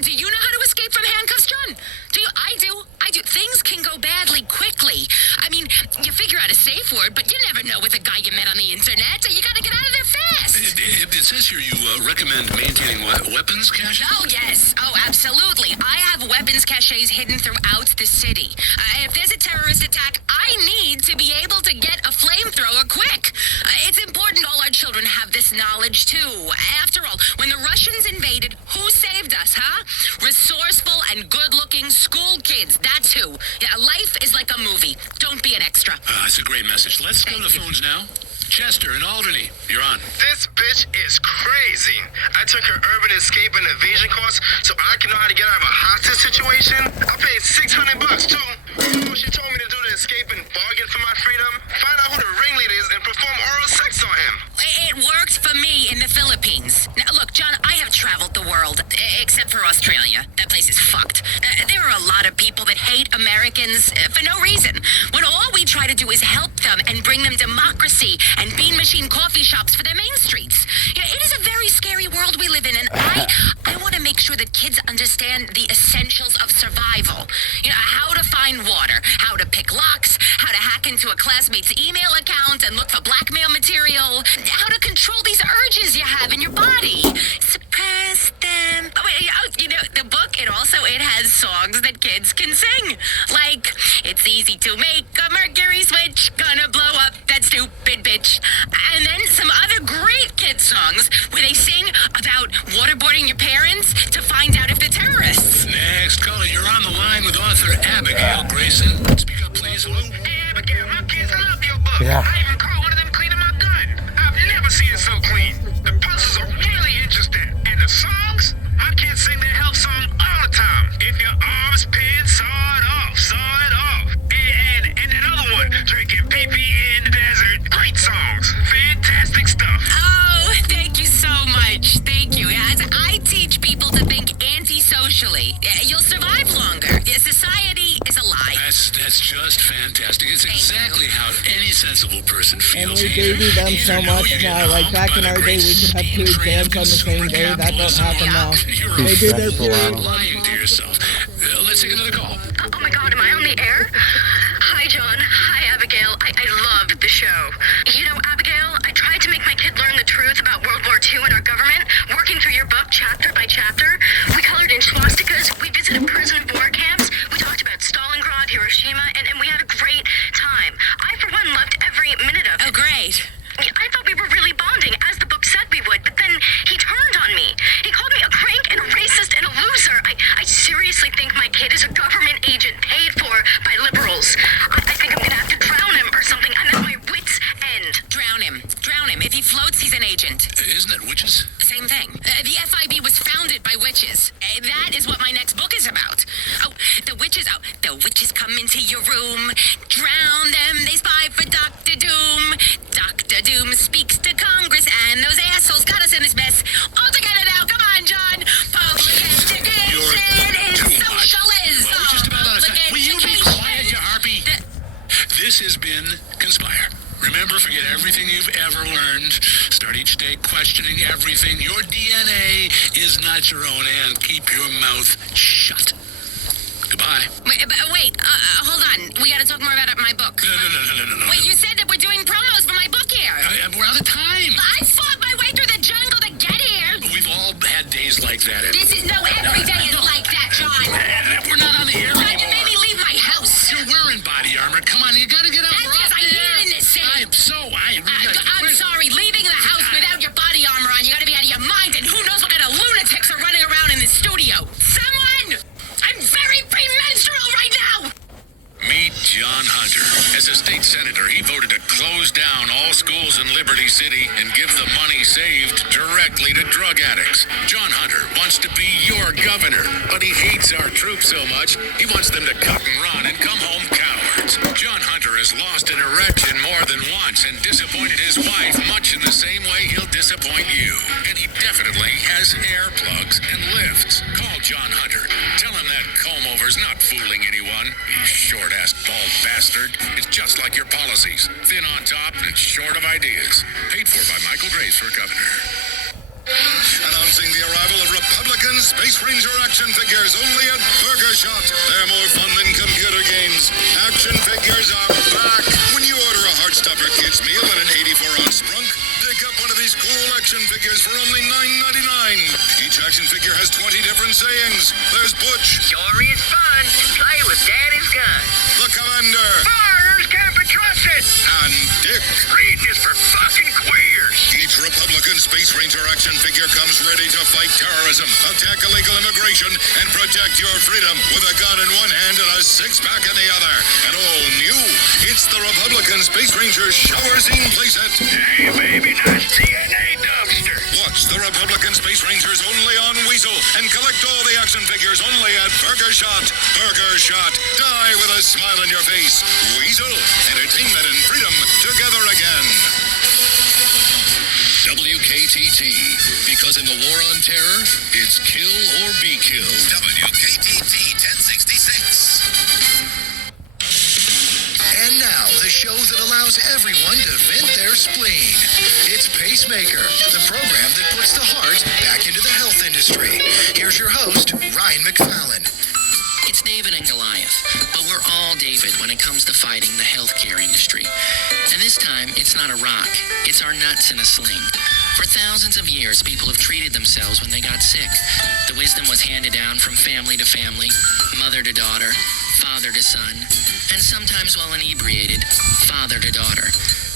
Do you know how to escape from handcuffs, John? Do you? I do. Things can go badly quickly. I mean, you figure out a safe word, but you never know with a guy you met on the internet. You gotta get out of there fast. It says here you recommend maintaining weapons caches? Oh, yes. Oh, absolutely. I have weapons caches hidden throughout the city. If there's a terrorist attack, I need to be able to get a flamethrower quick. It's important all our children have this knowledge, too. After all, when the Russians invaded, who saved us, huh? Resourceful and good-looking school kids. That's who. Yeah, life is like a movie. Don't be an extra. It's a great message. Let's go to the phones now. Chester in Albany, you're on. This bitch is crazy. I took her urban escape and evasion course so I can know how to get out of a hostage situation. I paid $600 too. She told me to do the escape and bargain for my freedom, find out who the ringleader is, and perform oral sex on him. It worked for me in the Philippines. Now, look, John, I have traveled the world, except for Australia. That place is fucked. There are a lot of people that hate Americans for no reason, when all we try to do is help them and bring them democracy and bean machine coffee shops for their main streets. It is a very scary world we live in, and I want to make sure that kids understand the essentials of survival. How to find water, how to pick locks, how to hack into a classmate's email account and look for blackmail material, how to control these urges you have in your body. Suppress them. The book, it has songs that kids can sing. Like, it's easy to make a Mercury switch, gonna blow up that stupid bitch. And then some other great kid songs where they sing about waterboarding your parents to find out if they're terrorists. Next caller, you're on the line with author Abigail Grayson. Speak up, please. Hello? Hey, Abigail, my kids love your book. Yeah. I even caught one of them cleaning my gun. I've never seen it so clean. The puzzles are really interesting. And the songs? My kids sing their health song all the time. If your arm's pinned, saw it off, saw it off. And that other one, drinking pee-pee in the desert. Great songs. Fantastic stuff. Oh, thank you so much. Thank you. I teach people to think anti-socially. You'll survive longer. Society is a lie. That's just fantastic. It's exactly how any sensible person And feels. we baby them so much now. Like back in our day, we could have two exams on the same day. That don't happen now. They do their period. Lying to yourself. Let's take another call. Oh my god, am I on the air? Hi, John. Hi, Abigail. I loved the show. Abigail, I tried to make my kid learn the truth about World War II and our government, working through your book chapter by chapter. We colored in swastikas, we visited prison and war camps, we talked about Stalingrad, Hiroshima, and we had a great time. I, for one, loved every minute of it. Oh, great. I thought we were really bonding, as the book said we would, but then he turned on me. He called me a crank and a racist and a loser. I seriously think my kid is a government agent paid for by liberals. I think I'm gonna have to drown him or something. I'm at my wit's end. Drown him. Drown him. If he floats, he's an agent. Isn't it witches? Same thing. The FIB was founded by witches. That is what my next book is about. Oh, the witches come into your room, drown them, they spy for Dr. Doom. Dr. Doom speaks to Congress, and those assholes got us in this mess. All together now, come on, John. Public education is socialism. Well, we're just about out of time. Will you be quiet, you harpy? This has been Conspire. Remember, forget everything you've ever learned. Start each day questioning everything. Your DNA is not your own, and keep your mouth shut. Goodbye. Wait, hold on. We gotta talk more about my book. No. Wait, you said that we're doing promos for my book here. We're out of time. I fought my way through the jungle to get here. We've all had days like that. Every day is like that, John. We're not on the air John, anymore. you made me leave my house. You're wearing body armor. Come on, you gotta get out. That's because I hate in this city. I'm sorry. Leaving the house without your body armor on, you gotta be out of your mind, and who knows what kind of lunatics are running around in the studio. Someone! I'm very premenstrual right now! Meet John Hunter. As a state senator, he voted to close down all schools in Liberty City and give the money saved directly to drug addicts. John Hunter wants to be your governor, but he hates our troops so much, he wants them to cut and run and come home cowards. John Hunter has lost an erection more than once and disappointed his wife much in the same way he'll disappoint you. And he definitely has hair plugs and lifts. Call John Hunter. Tell him that comb-over's not fooling anyone, you short-ass bald bastard. It's just like your policies. Thin on top and short of ideas. Paid for by Michael Grace for governor. Announcing the arrival of Republican Space Ranger action figures only at Burger Shot. They're more fun than computer games. Action figures are back. When you order a Heartstopper kids meal and an 84-ounce sprunk, pick up one of these cool action figures for only $9.99. Each action figure has 20 different sayings. There's Butch. Sure is fun to play with Daddy's gun. The Commander. Foreigners can't be trusted. And Dick. Reading is for fucking queers. Each Republican Space Ranger action figure comes ready to fight terrorism, attack illegal immigration, and protect your freedom with a gun in one hand and a six-pack in the other. And all new, it's the Republican Space Ranger Shower Scene playset. Hey, baby, nice DNA dumpster. Watch the Republican Space Rangers only on Weasel and collect all the action figures only at Burger Shot. Burger Shot. Die with a smile on your face. Weasel. Entertainment and freedom together again. WKTT, because in the war on terror, it's kill or be killed. WKTT 1066. And now, the show that allows everyone to vent their spleen. It's Pacemaker, the program that puts the heart back into the health industry. Here's your host, Ryan McFallon. It's David and Goliath, but we're all David when it comes to fighting the healthcare industry. And this time, it's not a rock, it's our nuts in a sling. For thousands of years, people have treated themselves when they got sick. The wisdom was handed down from family to family, mother to daughter, father to son, and sometimes while inebriated, father to daughter.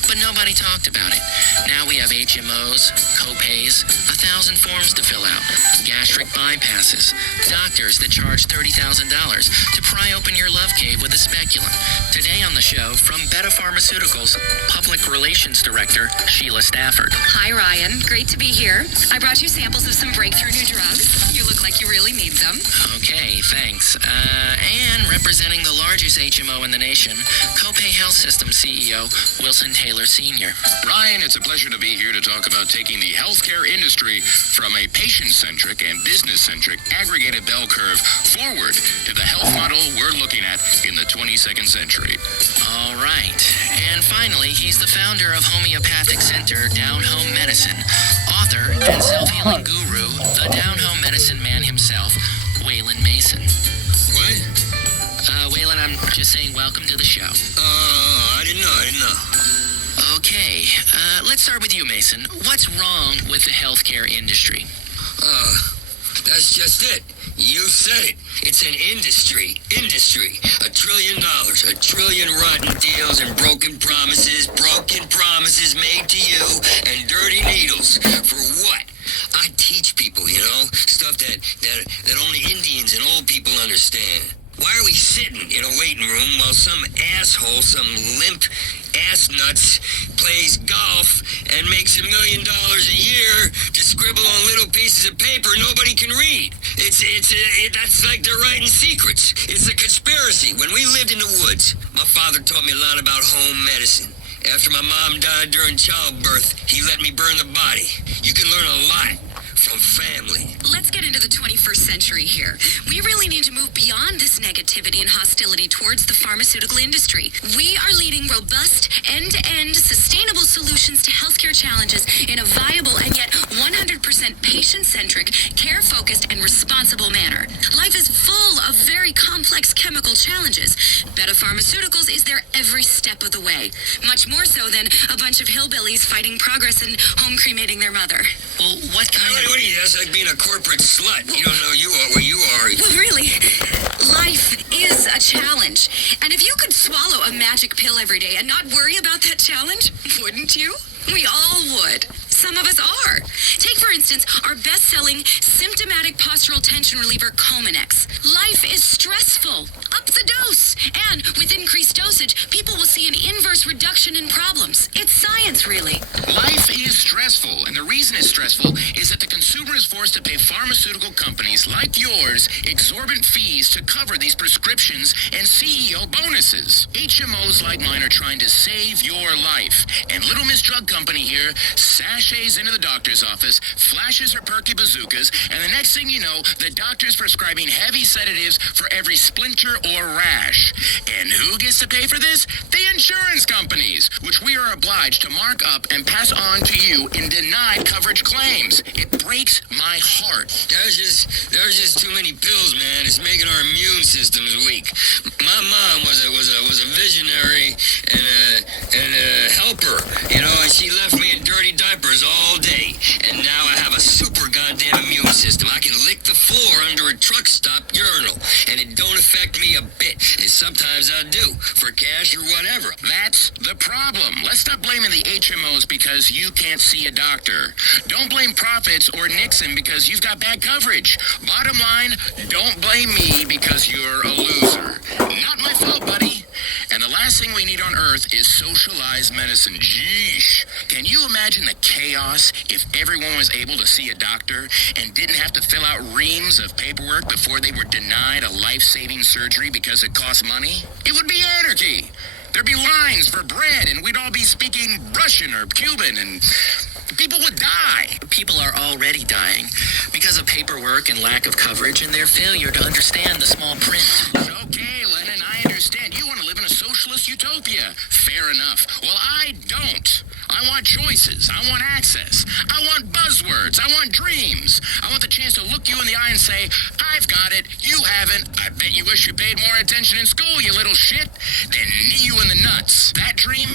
But nobody talked about it. Now we have HMOs, copays, 1,000 forms to fill out, gastric bypasses, doctors that charge $30,000 to pry open your love cave with a speculum. Today on the show, from Beta Pharmaceuticals, Public Relations Director Sheila Stafford. Hi, Ryan. Great to be here. I brought you samples of some breakthrough new drugs. You look like you really need them. Okay, thanks. And representing the largest HMO in the nation, Copay Health System CEO Wilson Taylor Sr. Ryan, it's a pleasure to be here to talk about taking the healthcare industry from a patient-centric and business-centric aggregated bell curve forward to the health model we're looking at in the 22nd century. All right. And finally, he's the founder of Homeopathic Center Down Home Medicine, author and self-healing guru, the Down Home Medicine man himself, Waylon Mason. What? Waylon, I'm just saying welcome to the show. I didn't know. Okay, let's start with you, Mason. What's wrong with the healthcare industry? That's just it. You said it. It's an industry. Industry. $1 trillion. $1 trillion rotten deals and broken promises made to you, and dirty needles. For what? I teach people, stuff that only Indians and old people understand. Why are we sitting in a waiting room while some asshole, some limp ass nuts, plays golf and makes $1 million a year to scribble on little pieces of paper nobody can read? That's like they're writing secrets. It's a conspiracy. When we lived in the woods, my father taught me a lot about home medicine. After my mom died during childbirth, he let me burn the body. You can learn a lot from family. Let's get into the 21st century here. We really need to move beyond this negativity and hostility towards the pharmaceutical industry. We are leading robust, end-to-end, sustainable solutions to healthcare challenges in a viable and yet 100% patient-centric, care-focused, and responsible manner. Life is full of very complex chemical challenges. Beta Pharmaceuticals is there every step of the way. Much more so than a bunch of hillbillies fighting progress and home cremating their mother. Well, what kind of... That's like being a corporate slut. You don't know where you are. Well, really, life is a challenge. And if you could swallow a magic pill every day and not worry about that challenge, wouldn't you? We all would. Some of us are. Take, for instance, our best-selling symptomatic postural tension reliever, Cominex. Life is stressful. Up the dose. And with increased dosage, people will see an inverse reduction in problems. It's science, really. Life is stressful, and the reason it's stressful is that the consumer is forced to pay pharmaceutical companies like yours exorbitant fees to cover these prescriptions and CEO bonuses. HMOs like mine are trying to save your life, and Little Miss Drug Company here sashays into the doctor's office, flashes her perky bazookas, and the next thing you know, the doctor's prescribing heavy sedatives for every splinter or rash. And who gets to pay for this? The insurance companies, which we are obliged to mark up and pass on to you in denied coverage claims. It breaks my heart. There's just too many pills, man. It's making our immune systems weak. My mom was a visionary and a helper, and she left me in dirty diapers all day. And now I have a super goddamn immune system. I can lick the floor under a truck stop urinal, and it don't affect me a bit. And sometimes I do, for cash or whatever. That's the problem. Let's stop blaming the HMOs because you can't see a doctor. Don't blame profits or Nixon because you've got bad coverage. Bottom line, don't blame me because you're a loser. Not my fault, buddy. And the last thing we need on Earth is socialized medicine. Jeesh. Can you imagine the chaos if everyone was able to see a doctor and didn't have to fill out reams of paperwork before they were denied a life-saving surgery because it cost money? It would be anarchy. There'd be lines for bread, and we'd all be speaking Russian or Cuban, and People would die. People are already dying because of paperwork and lack of coverage and their failure to understand the small print. Okay, Lennon, I understand. You want to live in a socialist utopia. Fair enough. Well, I don't. I want choices. I want access. I want buzzwords. I want dreams. I want the chance to look you in the eye and say, I've got it. You haven't. I bet you wish you paid more attention in school, you little shit. Then knee you in the nuts. That dream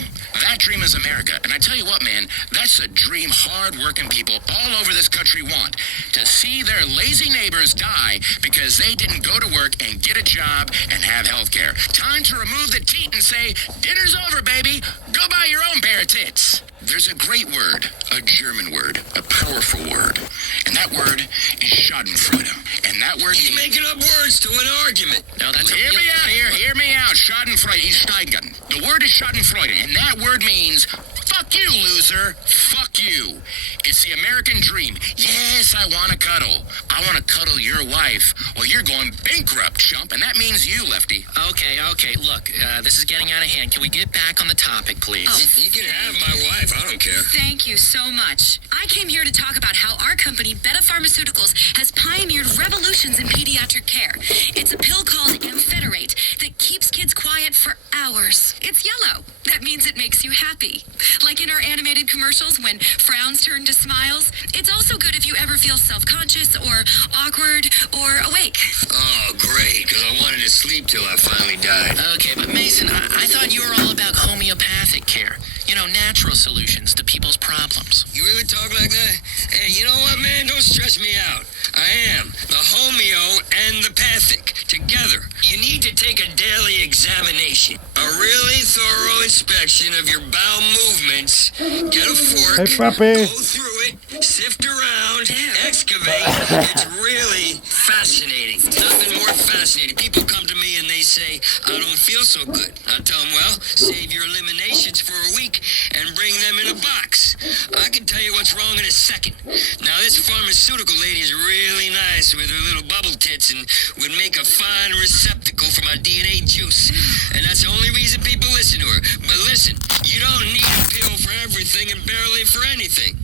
is America. And I tell you what, man, that's a dream hard-working people all over this country want. To see their lazy neighbors die because they didn't go to work and get a job and have health care. Time to remove the teat and say, dinner's over, baby. Go buy your own pair of tits. There's a great word, a German word, a powerful word. And that word is Schadenfreude. And that word He's making up words to an argument. No, that's hear me out here. Hear me out. Schadenfreude is Steigern. The word is Schadenfreude, and that word means fuck you, loser. Fuck you. It's the American dream. Yes, I want to cuddle. I want to cuddle your wife. Well, you're going bankrupt, chump, and that means you, Lefty. Okay. Look, this is getting out of hand. Can we get back on the topic, please? Oh, you can have my wife. I don't care. Thank you so much. I came here to talk about how our company, Beta Pharmaceuticals, has pioneered revolutions in pediatric care. It's a pill called Ampheterate that keeps kids quiet for hours. It's yellow. That means it makes you happy. Like in our animated commercials when frowns turn to smiles. It's also good if you ever feel self-conscious or awkward or awake. Oh, great, because I wanted to sleep till I finally died. Okay, but Mason, I thought you were all about homeopathic care. You know, natural solutions to people's problems. You really talk like that? Hey, you know what, man? Don't stress me out. I am the homeo and the pathic together. You need to take a daily examination, a really thorough inspection of your bowel movements. Get a fork, Hey, puppy. go through it, sift around, excavate. It's really fascinating. Nothing more fascinating. People come to me and they say, I don't feel so good. I tell them, well, save your eliminations for a week and bring them in a box. I can tell you what's wrong in a second. Now, this pharmaceutical lady is really nice with her little bubble tits and would make a fine receptacle for my DNA juice. And that's the only reason people listen to her. But listen, you don't need a pill for everything and barely for anything.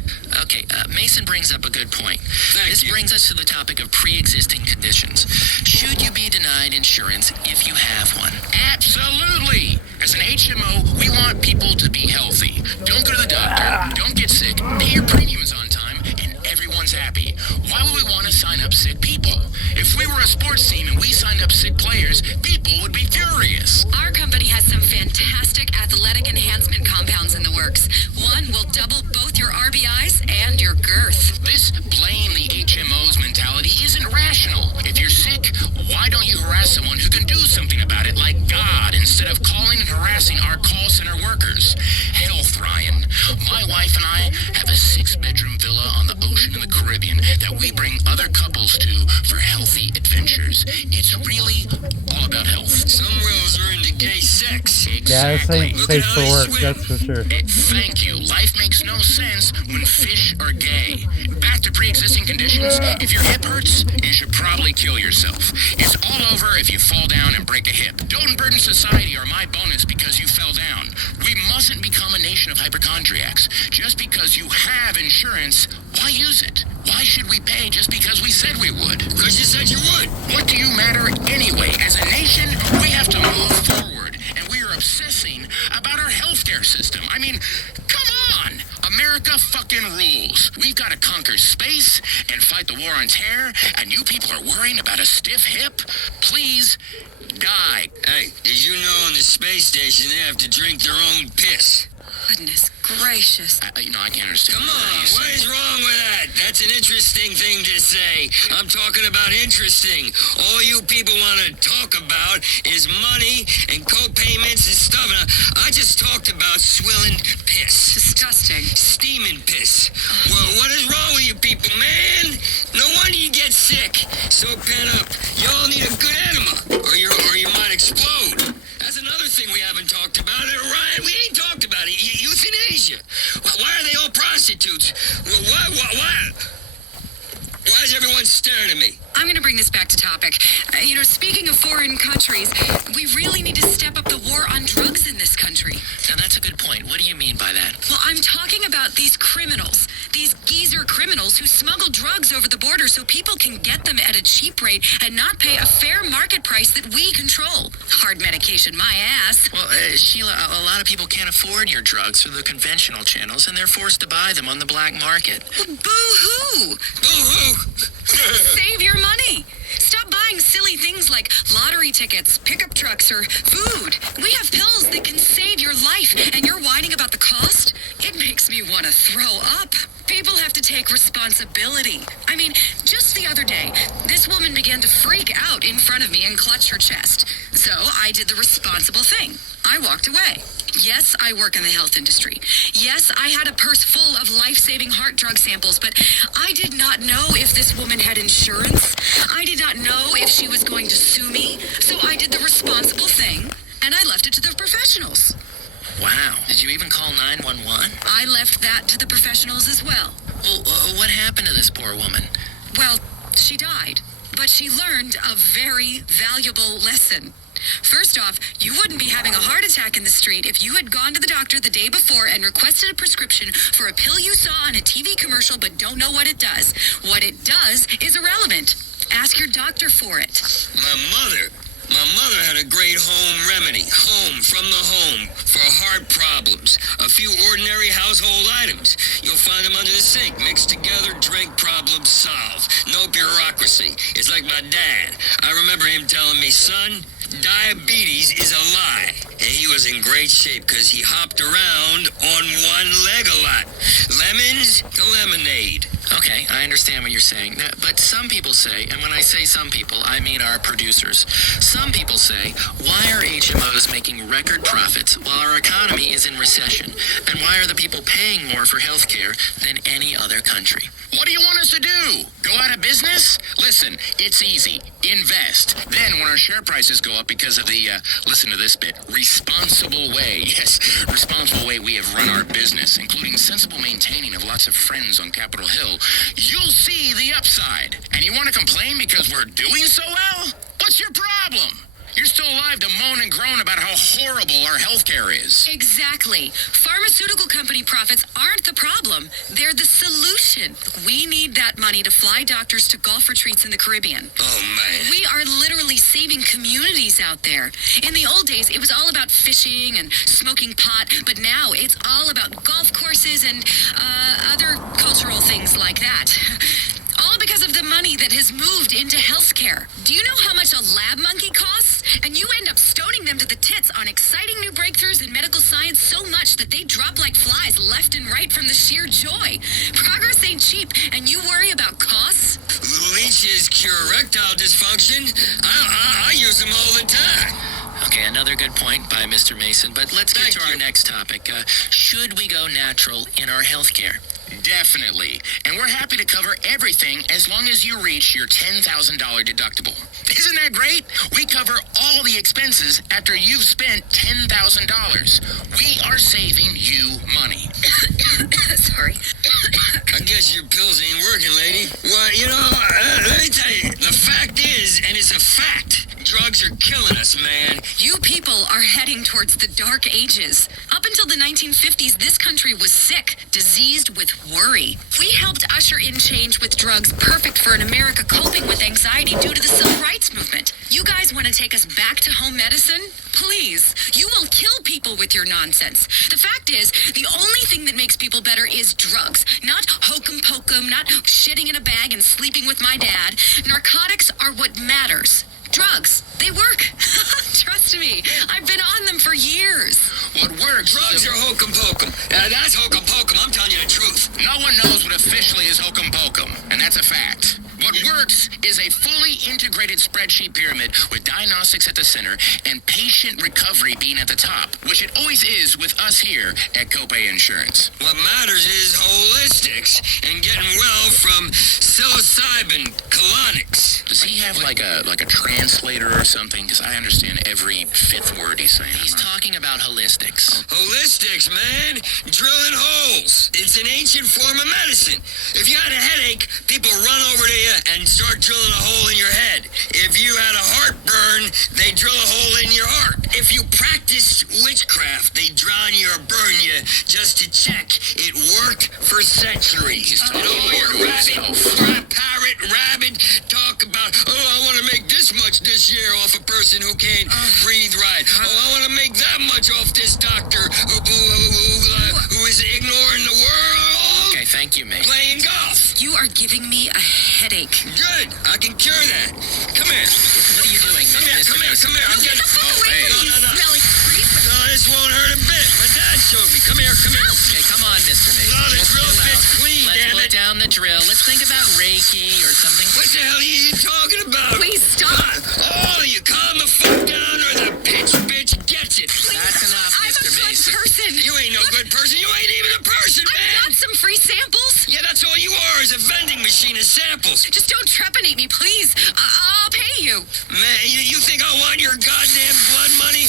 Okay, Mason brings up a good point. Thank you. Brings us to the topic of pre-existing conditions. Should you be denied insurance if you have one? Absolutely! As an HMO, we want people to be healthy. Don't go to the doctor, don't get sick, pay your premiums on time, and everyone's happy. Why would we want to sign up sick people? If we were a sports team and we signed up sick players, people would be furious. Our company has some fantastic athletic enhancement compounds in the works. One will double both your RBIs and your girth. This blame the HMOs mentality isn't rational. If you're sick, why don't you harass someone who can do something about it, like God, instead of calling and harassing our call center workers? Health, Ryan. My wife and I have a 6-bedroom villa on the ocean in the Caribbean that we bring other couples to for healthy adventures. It's really all about health. Some wills are into gay sex. Yeah, this ain't safe for work, that's for sure. Thank you. Life makes no sense when fish are gay. Back to pre-existing conditions. If your hip hurts, you should probably kill yourself. It's all over if you fall down and break a hip. Don't burden society or my bonus because you fell down. We mustn't become a nation of hypochondriacs. Just because you have insurance, why use it? Why should we pay just because we said we would? Because you said you would. What do you matter anyway? As a nation, we have to move forward, and we are obsessing about our healthcare system. I mean, come on! America fucking rules. We've got to conquer space and fight the war on terror, and you people are worrying about a stiff hip? Please, die. Hey, did you know on the space station they have to drink their own piss? Goodness gracious. I can't understand. Come on, what is wrong with that? That's an interesting thing to say. I'm talking about interesting. All you people want to talk about is money and co-payments and stuff. And I just talked about swilling piss. Disgusting. Steaming piss. Well, what is wrong with you people, man? No wonder you get sick. So pent up. Y'all need a good enema, or you might explode. That's another thing we haven't talked about. Ryan, we ain't talked about it. Euthanasia. Why are they all prostitutes? Why is everyone staring at me? I'm going to bring this back to topic. Speaking of foreign countries, we really need to step up the war on drugs in this country. Now, that's a good point. What do you mean by that? Well, I'm talking about these criminals, these geezer criminals who smuggle drugs over the border so people can get them at a cheap rate and not pay a fair market price that we control. Hard medication, my ass. Well, Sheila, a lot of people can't afford your drugs through the conventional channels, and they're forced to buy them on the black market. Well, boo-hoo! Boo-hoo! Save your money. Stop buying silly things like lottery tickets, pickup trucks, or food. We have pills that can save your life, and you're whining about the cost? It makes me want to throw up. People have to take responsibility. I mean, just the other day, this woman began to freak out in front of me and clutch her chest. So I did the responsible thing. I walked away. Yes, I work in the health industry. Yes, I had a purse full of life-saving heart drug samples, but I did not know if this woman had insurance. I did not know if she was going to sue me. So I did the responsible thing, and I left it to the professionals. Wow. Did you even call 911? I left that to the professionals as well. Well, what happened to this poor woman? Well, she died, but she learned a very valuable lesson. First off, you wouldn't be having a heart attack in the street if you had gone to the doctor the day before and requested a prescription for a pill you saw on a TV commercial but don't know what it does. What it does is irrelevant. Ask your doctor for it. My mother had a great home remedy. Home from the home for heart problems. A few ordinary household items. You'll find them under the sink. Mixed together, drink, problems solved. No bureaucracy. It's like my dad. I remember him telling me, son, diabetes is a lie. And he was in great shape because he hopped around on one leg a lot. Lemons to lemonade. Okay, I understand what you're saying. But some people say, and when I say some people, I mean our producers. Some people say, why are HMOs making record profits while our economy is in recession? And why are the people paying more for health care than any other country? What do you want us to do? Go out of business? Listen, it's easy. Invest. Then when our share prices go up because of the, listen to this bit, responsible way. Yes, responsible way we have run our business, including sensible maintaining of lots of friends on Capitol Hill, you'll see the upside. And you want to complain because we're doing so well? What's your problem? You're still alive to moan and groan about how horrible our healthcare is. Exactly. Pharmaceutical company profits aren't the problem. They're the solution. We need that money to fly doctors to golf retreats in the Caribbean. Oh, man. We are literally saving communities out there. In the old days, it was all about fishing and smoking pot, but now it's all about golf courses and other cultural things like that. All because of the money that has moved into healthcare. Do you know how much a lab monkey costs? And you end up stoning them to the tits on exciting new breakthroughs in medical science so much that they drop like flies left and right from the sheer joy. Progress ain't cheap, and you worry about costs? Leeches cure erectile dysfunction. I use them all the time. Okay, another good point by Mr. Mason, but let's get to our next topic. Should we go natural in our healthcare? Definitely. And we're happy to cover everything as long as you reach your $10,000 deductible. Isn't that great? We cover all the expenses after you've spent $10,000. We are saving you money. Sorry. I guess your pills ain't working, lady. Well, let me tell you, the fact is, and it's a fact, drugs are killing us, man. You people are heading towards the dark ages. Up until the 1950s, this country was sick, diseased with worry. We helped usher in change with drugs perfect for an America coping with anxiety due to the civil rights movement. You guys want to take us back to home medicine? Please. You will kill people with your nonsense. The fact is, the only thing that makes people better is drugs. Not hokum pokum, not shitting in a bag and sleeping with my dad. Narcotics are what matters. Drugs, they work. Trust me, I've been on them for years. What works? Drugs are hokum pokum. That's hokum pokum. I'm telling you the truth. No one knows what officially is hokum pokum, and that's a fact. What works is a fully integrated spreadsheet pyramid with diagnostics at the center and patient recovery being at the top, which it always is with us here at Copay Insurance. What matters is holistics and getting well from psilocybin colonics. Does he have like a translator or something? Because I understand every fifth word he's saying. He's talking about holistics. Holistics, man. Drilling holes. It's an ancient form of medicine. If you had a headache, people run over to your and start drilling a hole in your head. If you had a heartburn, they drill a hole in your heart. If you practiced witchcraft, they drown you or burn you just to check. It worked for centuries. And all your parrot rabbit talk about, oh, I want to make this much this year off a person who can't breathe right. Oh, I want to make that much off this doctor who is ignoring the world. Okay, thank you, mate. Playing golf. You are giving me a headache. Good. I can cure that. Come here. What are you doing, Come here. I'm getting... Oh, hey. No, this won't hurt a bit. My dad showed me. Come here. Okay, come on, Mr. Mason. No, the Let's drill chill bit's out. clean, Let's damn put it. down the drill. Let's think about Reiki or something. What the hell are you talking about? Please stop. All of you, calm the fuck down or the bitch gets it. That's enough, I'm Mr. a good Mason. person. You ain't no good person. You ain't even a person, I've man. got some free samples. Yeah, that's all you are is a vending machine of samples. Just don't trepanate me, please. I'll pay you. Man, you think I want your goddamn blood money?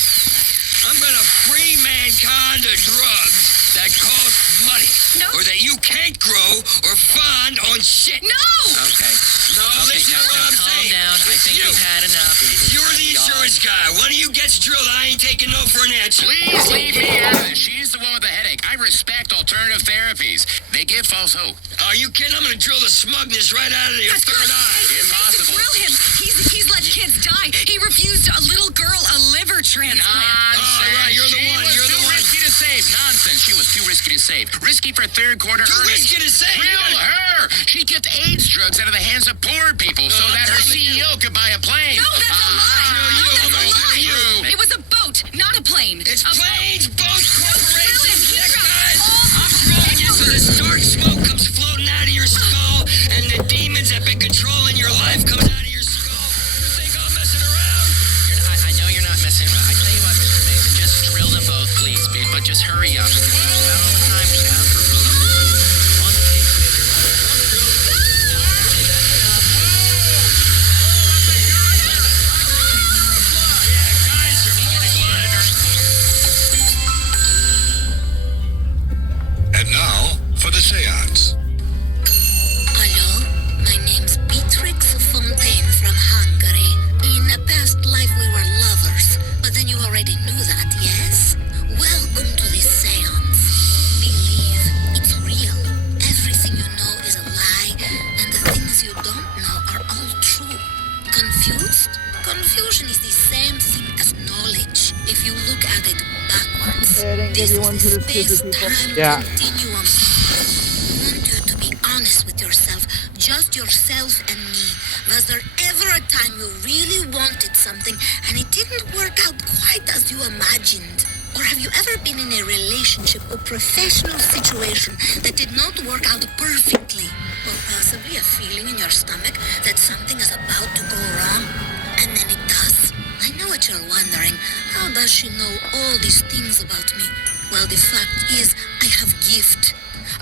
I'm gonna free mankind of drugs that cost money. No. Or that you can't grow or fund on shit. No. Okay. No, Okay, listen now, to what I'm calm saying. down. I It's think you. we've had enough. You're the insurance guy. One of you gets drilled. I ain't taking no for an answer. Please leave me out of it. She's the one with the headache. I respect alternative therapies. They give false hope. Are you kidding? I'm gonna drill the smugness right out of your That's third good. eye. Hey, Impossible. Drill him. He's let kids die. He refused a little girl a liver transplant. Nonsense. Oh, right, you're the one, She was you're the too one. risky to save. Nonsense. She was too risky to save. Risky for third quarter Too earnings. risky to say. Drill her. She gets AIDS drugs out of the hands of poor people so that her CEO could buy a plane. No, that's a lie. you, No, that's a no, lie. you. It was a boat, not a plane. It's A planes, boats, corporations, Drill him. neck He guys. dropped I'm drilling you so the dark smoke comes floating out of your skull and the demons that been controlling your life comes out of your skull. You think I'm messing around? I know you're not messing around. I tell you what, Mr. Mason, just drill them both, please. But just hurry up. About all the time we have. On the pacemaker. And now for the seance. Hello, my name's Beatrix Fontaine from Hungary. In a past life we were lovers, but then you already knew that, yes? Welcome to this seance. Believe it's real. Everything you know is a lie, and the things you don't know are all true. Confused? Confusion is the same thing as knowledge, if you look at it backwards. Hey, I didn't give you one to the stupid people. Yeah. Continuum. I want you to be honest with yourself, just yourself and me. Was there ever a time you really wanted something and it didn't work out quite as you imagined? Or have you ever been in a relationship or professional situation that did not work out perfectly? Or possibly a feeling in your stomach that something is about to go wrong, and then it does? I know what you're wondering. How does she know all these things about me? Well, the fact is, I have gift.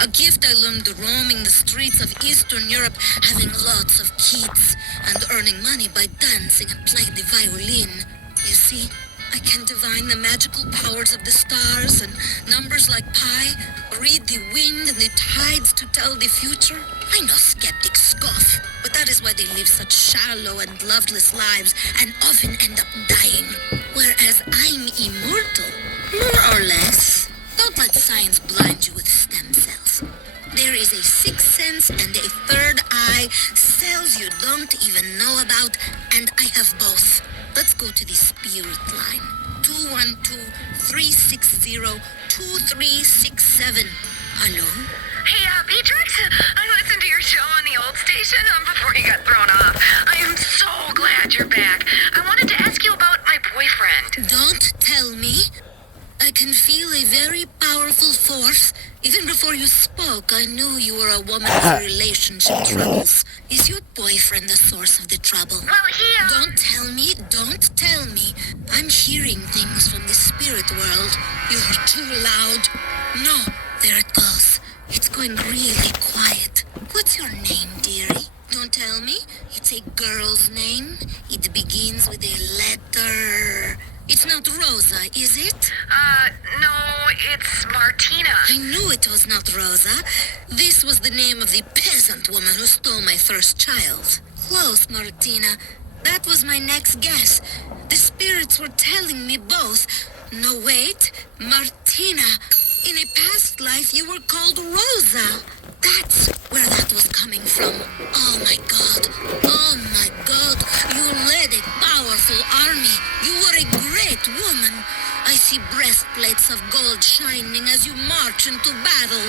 A gift I learned roaming the streets of Eastern Europe, having lots of kids, and earning money by dancing and playing the violin. You see, I can divine the magical powers of the stars and numbers like pi, read the wind and the tides to tell the future. I know skeptics scoff, but that is why they live such shallow and loveless lives and often end up dying. Whereas I'm immortal, more or less. Don't let science blind you with stem cells. There is a sixth sense and a third eye, cells you don't even know about, and I have both. Let's go to the spirit line. 212-360-2367. Hello? Hey, Beatrix, I listened to your show on the old station before you got thrown off. I am so glad you're back. I wanted to ask you about my boyfriend. Don't tell me. I can feel a very powerful force. Even before you spoke, I knew you were a woman with relationship troubles. Is your boyfriend the source of the trouble? Well, he, Don't tell me. I'm hearing things from the spirit world. You're too loud. No, there it goes. It's going really quiet. What's your name, dearie? Don't tell me. It's a girl's name. It begins with a letter. It's not Rosa, is it? no, it's Martina. I knew it was not Rosa. This was the name of the peasant woman who stole my first child. Close, Martina. That was my next guess. The spirits were telling me both. No, wait. Martina. In a past life, you were called Rosa. That's where that was coming from. Oh my God. Oh my God. You led a powerful army. You were a great woman. I see breastplates of gold shining as you march into battle.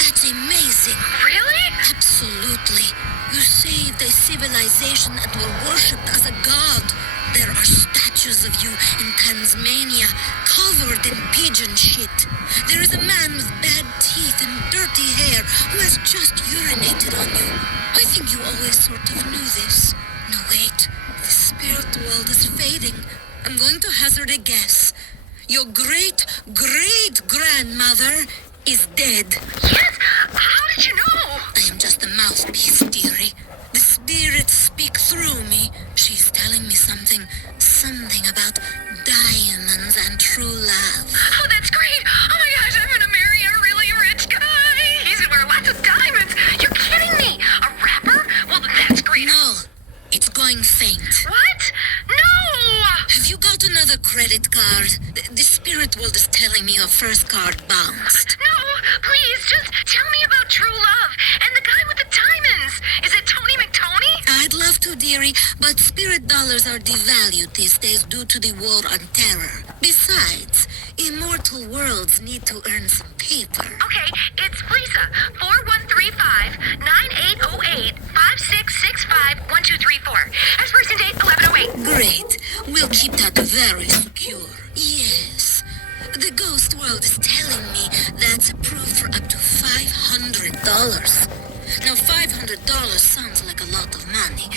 That's amazing. Really? Absolutely. You saved a civilization that were worshipped as a god. There are statues of you in Tasmania, covered in pigeon shit. There is a man with bad teeth and dirty hair who has just urinated on you. I think you always sort of knew this. No, wait. The spirit world is fading. I'm going to hazard a guess. Your great-great-grandmother is dead. Yes? How did you know? I am just a mouthpiece, dearie. The spirits speak through me. She's telling me something about diamonds and true love. Oh, that's great. Oh my gosh, I'm gonna marry a really rich guy. He's gonna wear lots of diamonds. You're kidding me. A rapper? Well, that's great. No, it's going faint. What? No! Have you got another credit card? The spirit world is telling me your first card bounced. No, please, just tell me about true love and the guy with the diamonds. Is it Tony McTony? I'd love to, dearie, but spirit dollars are devalued these days due to the war on terror. Besides, immortal worlds need to earn some paper. Okay, it's Lisa. 4135-9808-5665-1234. Expiration date 1108. Great. We'll keep that very secure. Yes. The ghost world is telling me that's approved for up to $500. Now, $500 sounds like a lot of money,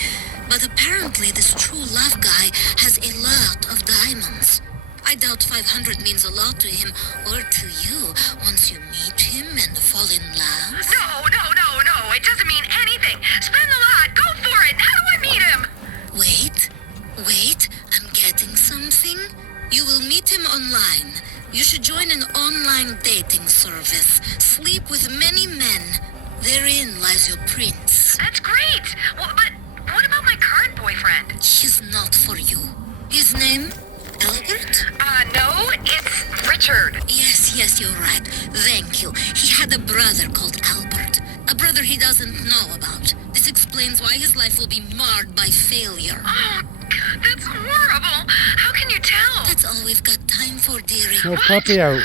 but apparently this true love guy has a lot of diamonds. I doubt 500 means a lot to him or to you once you meet him and fall in love. No. It doesn't mean anything. Spend the lot. Go for it. How do I meet him? Wait, I'm getting something. You will meet him online. You should join an online dating service. Sleep with many men. Therein lies your prince. That's great. Well, but what about my current boyfriend? He's not for you. His name? Albert? No, it's Richard. Yes, you're right. Thank you. He had a brother called Albert. A brother he doesn't know about. This explains why his life will be marred by failure. Oh, God, that's horrible. How can you tell? That's all we've got time for, dearie. No puppy out. No.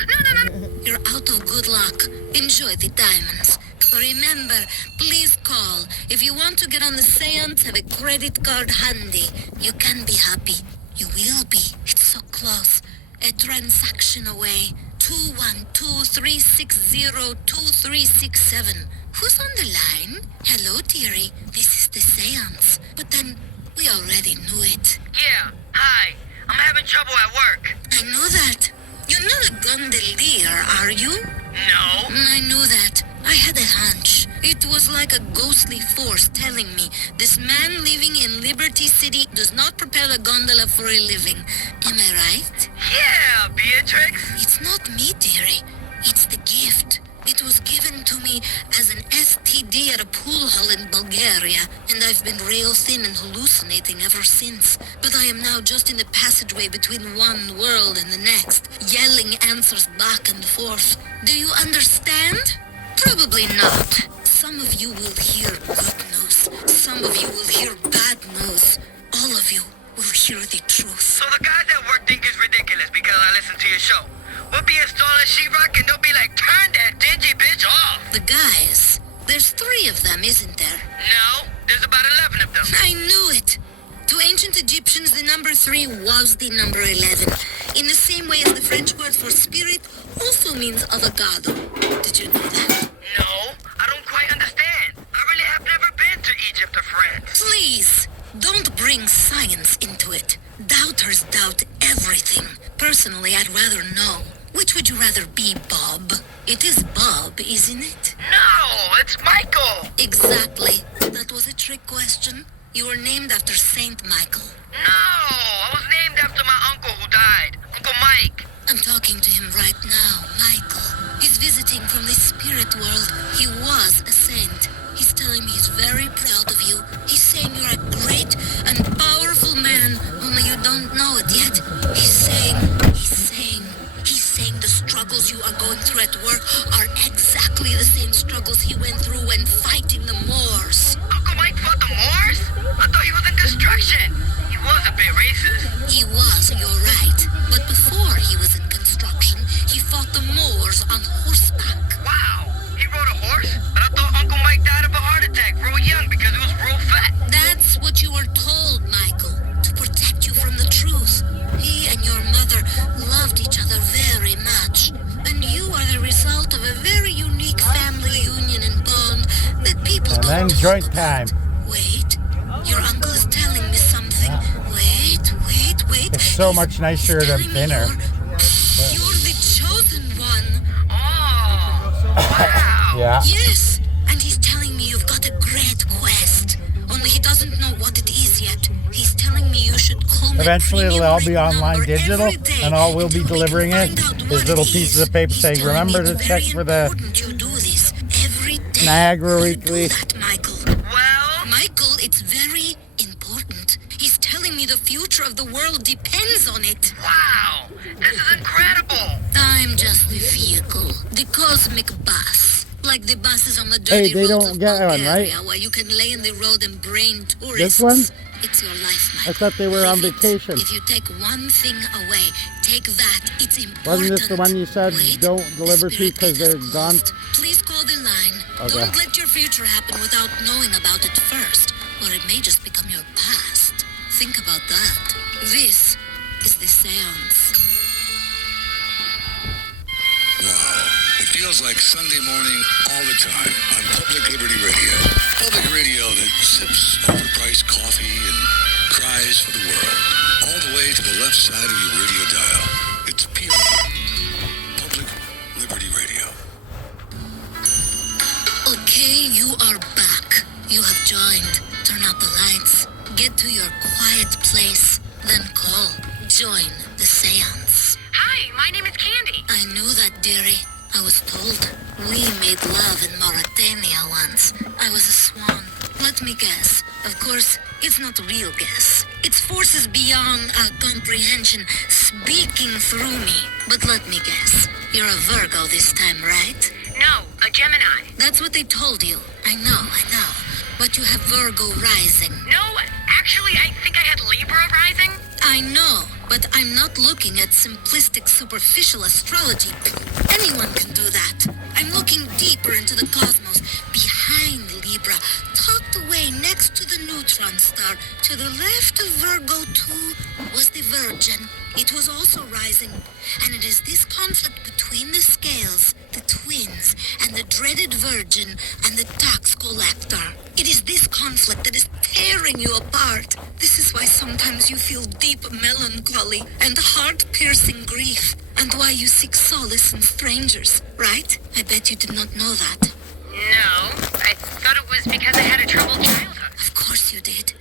You're out of good luck. Enjoy the diamonds. Remember, please call. If you want to get on the seance, have a credit card handy. You can be happy. You will be. It's so close. A transaction away. 212-360-2367. Who's on the line? Hello, dearie. This is the seance. But then, we already knew it. Yeah, hi. I'm having trouble at work. I know that. You're not a gondolier, are you? No. I knew that. I had a hunch. It was like a ghostly force telling me this man living in Liberty City does not propel a gondola for a living. Am I right? Yeah, Beatrix. It's not me, dearie. It's the gift. It was given to me as an STD at a pool hall in Bulgaria, and I've been rail thin and hallucinating ever since. But I am now just in the passageway between one world and the next, yelling answers back and forth. Do you understand? Probably not. Some of you will hear good news. Some of you will hear bad news. All of you will hear the truth. So the guys at work think it's ridiculous because I listen to your show. We'll be installing sheetrock and they'll be like, turn that dingy bitch off. The guys, there's 3 of them, isn't there? No, there's about 11 of them. I knew it. To ancient Egyptians, the number 3 was the number 11. In the same way as the French word for spirit also means avocado. Did you know that? No, I don't quite understand. I really have never been to Egypt or France. Please, don't bring science into it. Doubters doubt everything. Personally, I'd rather know. Which would you rather be, Bob? It is Bob, isn't it? No, it's Michael. Exactly. That was a trick question. You were named after Saint Michael. No, I was named after my uncle who died. Uncle Mike. I'm talking to him right now, Michael. He's visiting from the spirit world. He was a saint. He's telling me he's very proud of you. He's saying you're a great and powerful man, only you don't know it yet. He's saying the struggles you are going through at work are exactly the same struggles he went through when fighting the Moors. Uncle Mike fought the Moors? I thought he was in construction. He was a bit racist. He was, you're right. But before he was in construction, he fought the Moors on horseback. Wow, he rode a horse? But I thought Uncle Mike died of a heart attack real young because he was real fat. That's what you were told, Michael, to protect you from the truth. He and your mother loved each other very much. And you are the result of a very unique family union and bond that people And then don't talk joint about. time. Wait, your uncle is telling me something. Wait. It's so much nicer than thinner. You're the chosen one. Oh, wow. Yeah. Yes, and he's telling me you've got a great quest. Only he doesn't know what it is yet. He's telling me you should call my Eventually it'll all be premium rate online number digital, every day and all we'll be until we can delivering it find out is what little it pieces is. of paper He's saying, telling remember me to it's check very for the important you do this every day. Niagara Will you Weekly. do that, Michael? Well, Michael, it's very important. He's telling me the future of the world depends on it. wow, this is incredible. I'm just the vehicle, the cosmic bus. Like the buses on the dirty Hey, they roads don't of get one, Bulgaria, right? where you can lay in the road and brain tourists. This one? It's your life, I Michael. thought they were on Live it. vacation. If you take one thing away, take that. It's important. Wasn't this the one you said Wait, don't the deliver to spirit because gate they're has gone? closed. Please call the line. Okay. Don't let your future happen without knowing about it first, or it may just become your past. Think about that. This is the seance. Wow. It feels like Sunday morning all the time on Public Liberty Radio. Public radio that sips overpriced coffee and cries for the world. All the way to the left side of your radio dial. It's PR. Public Liberty Radio. Okay, you are back. You have joined. Turn out the lights. Get to your quiet place. Then call. Join the seance. Hi, my name is Candy. I knew that, dearie. I was told. We made love in Mauritania once. I was a swan. Let me guess. Of course, it's not real guess. It's forces beyond our comprehension speaking through me. But let me guess. You're a Virgo this time, right? No, a Gemini. That's what they told you. I know. But you have Virgo rising. No, actually, I think I had Libra rising. I know, but I'm not looking at simplistic, superficial astrology. Anyone can do that. I'm looking deeper into the cosmos, behind Libra, tucked away next to the neutron star. To the left of Virgo 2 was the Virgin. It was also rising, and it is this conflict between the scales, the twins, and the dreaded Virgin and the tax collector. It is this conflict that is tearing you apart. This is why sometimes you feel deep melancholy and heart-piercing grief, and why you seek solace in strangers, right? I bet you did not know that. No, I thought it was because I had a troubled childhood. Of course you did.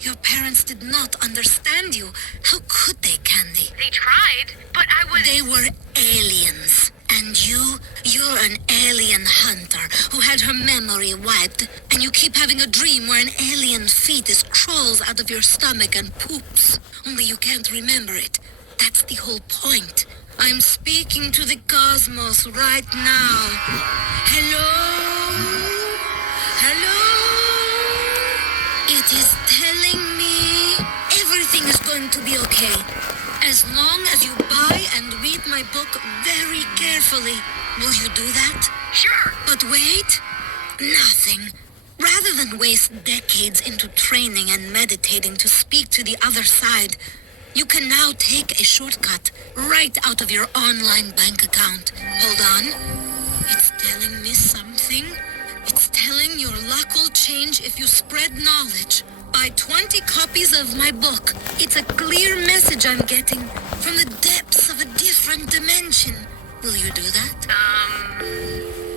Your parents did not understand you. How could they, Candy? They tried, but I was... They were aliens. And you're an alien hunter who had her memory wiped, and you keep having a dream where an alien fetus crawls out of your stomach and poops. Only you can't remember it. That's the whole point. I'm speaking to the cosmos right now. Hello? It is telling me everything is going to be okay. As long as you buy and read my book very carefully. Will you do that? Sure. But wait. Nothing. Rather than waste decades into training and meditating to speak to the other side, you can now take a shortcut right out of your online bank account. Hold on. It's telling me something. It's telling your luck will change if you spread knowledge. Buy 20 copies of my book. It's a clear message I'm getting from the depths of a different dimension. Will you do that?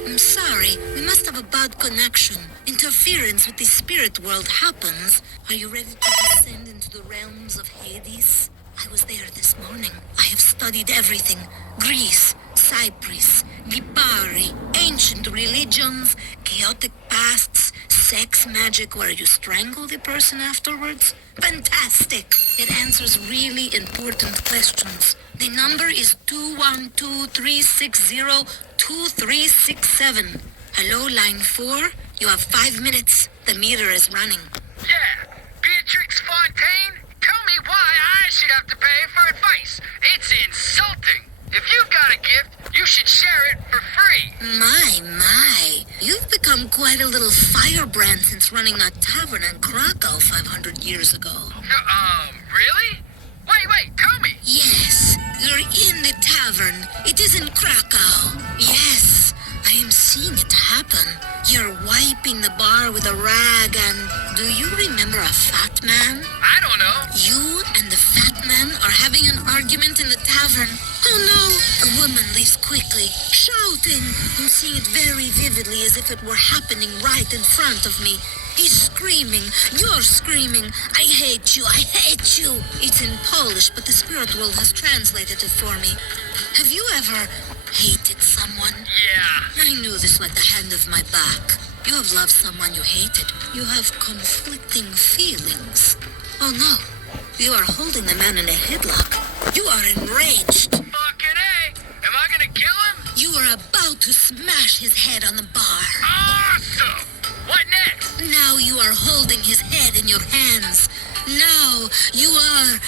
I'm sorry. We must have a bad connection. Interference with the spirit world happens. Are you ready to descend into the realms of Hades? I was there this morning. I have studied everything. Greece, Cyprus, Lipari, ancient religions, chaotic pasts, sex magic where you strangle the person afterwards. Fantastic! It answers really important questions. The number is 212-360-2367. Hello, line 4. You have 5 minutes. The meter is running. Yeah, Beatrix Fontaine? Tell me why I should have to pay for advice. It's insulting. If you've got a gift, you should share it for free. My. You've become quite a little firebrand since running that tavern in Krakow 500 years ago. Really? Wait, tell me. Yes, you're in the tavern. It is in Krakow. Yes, I am seeing it happen. You're wiping the bar with a rag and... Do you remember a fat man? I don't know. You and the fat man are having an argument in the tavern. Oh no! A woman leaves quickly, shouting. I'm seeing it very vividly as if it were happening right in front of me. He's screaming. You're screaming. I hate you. I hate you. It's in Polish, but the spirit world has translated it for me. Have you ever hated someone? Yeah. I knew this like the hand of my back. You have loved someone you hated. You have conflicting feelings. Oh no. You are holding the man in a headlock. You are enraged. Fucking A. Am I gonna kill him? You are about to smash his head on the bar. Awesome. What next? Now you are holding his head in your hands. Now you are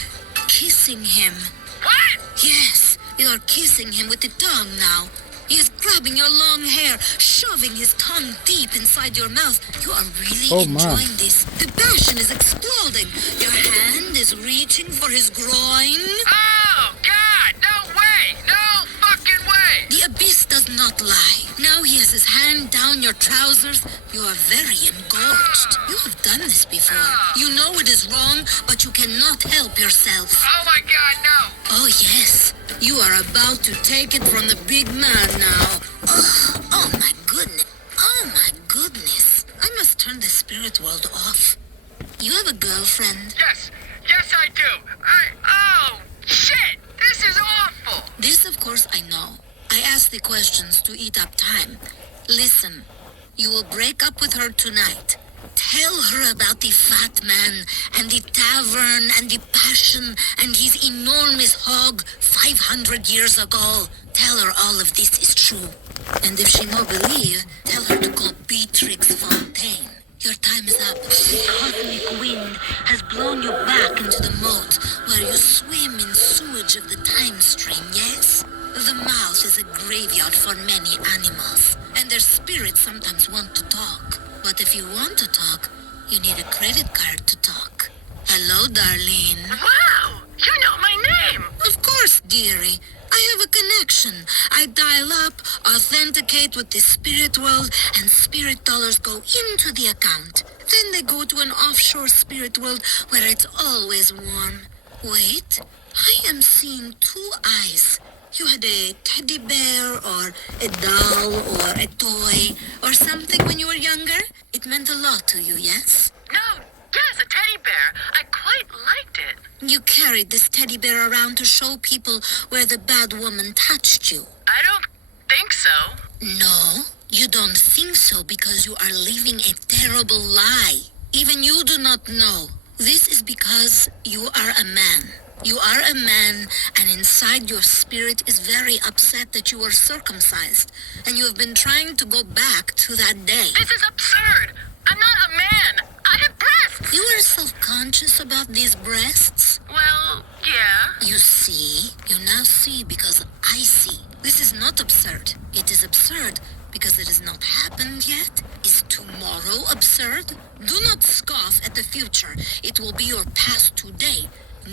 kissing him. What? Yes, you are kissing him with the tongue now. He is grabbing your long hair, shoving his tongue deep inside your mouth. You are really enjoying this. The passion is exploding. Your hand is reaching for his groin. Oh, God! No way! No fucking way! The abyss does not lie. Now he has his hand down your trousers. You are very engorged. You have done this before. You know it is wrong, but you cannot help yourself. Oh my God, no! Oh yes. You are about to take it from the big man now. Oh my goodness. Oh my goodness. I must turn the spirit world off. You have a girlfriend? Yes I do. Oh, shit! This is awful! This, of course, I know. I ask the questions to eat up time. Listen, you will break up with her tonight. Tell her about the fat man and the tavern and the passion and his enormous hog 500 years ago. Tell her all of this is true. And if she no believe, tell her to call Beatrix Fontaine. Your time is up. The cosmic wind has blown you back into the moat where you swim in sewage of the time stream, yes? The mouth is a graveyard for many animals, and their spirits sometimes want to talk. But if you want to talk, you need a credit card to talk. Hello, Darlene. Wow! You know my name! Of course, dearie. I have a connection. I dial up, authenticate with the spirit world, and spirit dollars go into the account. Then they go to an offshore spirit world where it's always warm. Wait, I am seeing 2 eyes. You had a teddy bear or a doll or a toy or something when you were younger? It meant a lot to you, yes? No, yes, a teddy bear. I quite liked it. You carried this teddy bear around to show people where the bad woman touched you. I don't think so. No, you don't think so because you are living a terrible lie. Even you do not know. This is because you are a man. You are a man, and inside your spirit is very upset that you were circumcised, and you have been trying to go back to that day. This is absurd. I'm not a man. I have breasts. You are self-conscious about these breasts? Well, yeah. You see, you now see because I see. This is not absurd. It is absurd because it has not happened yet. Is tomorrow absurd? Do not scoff at the future. It will be your past today.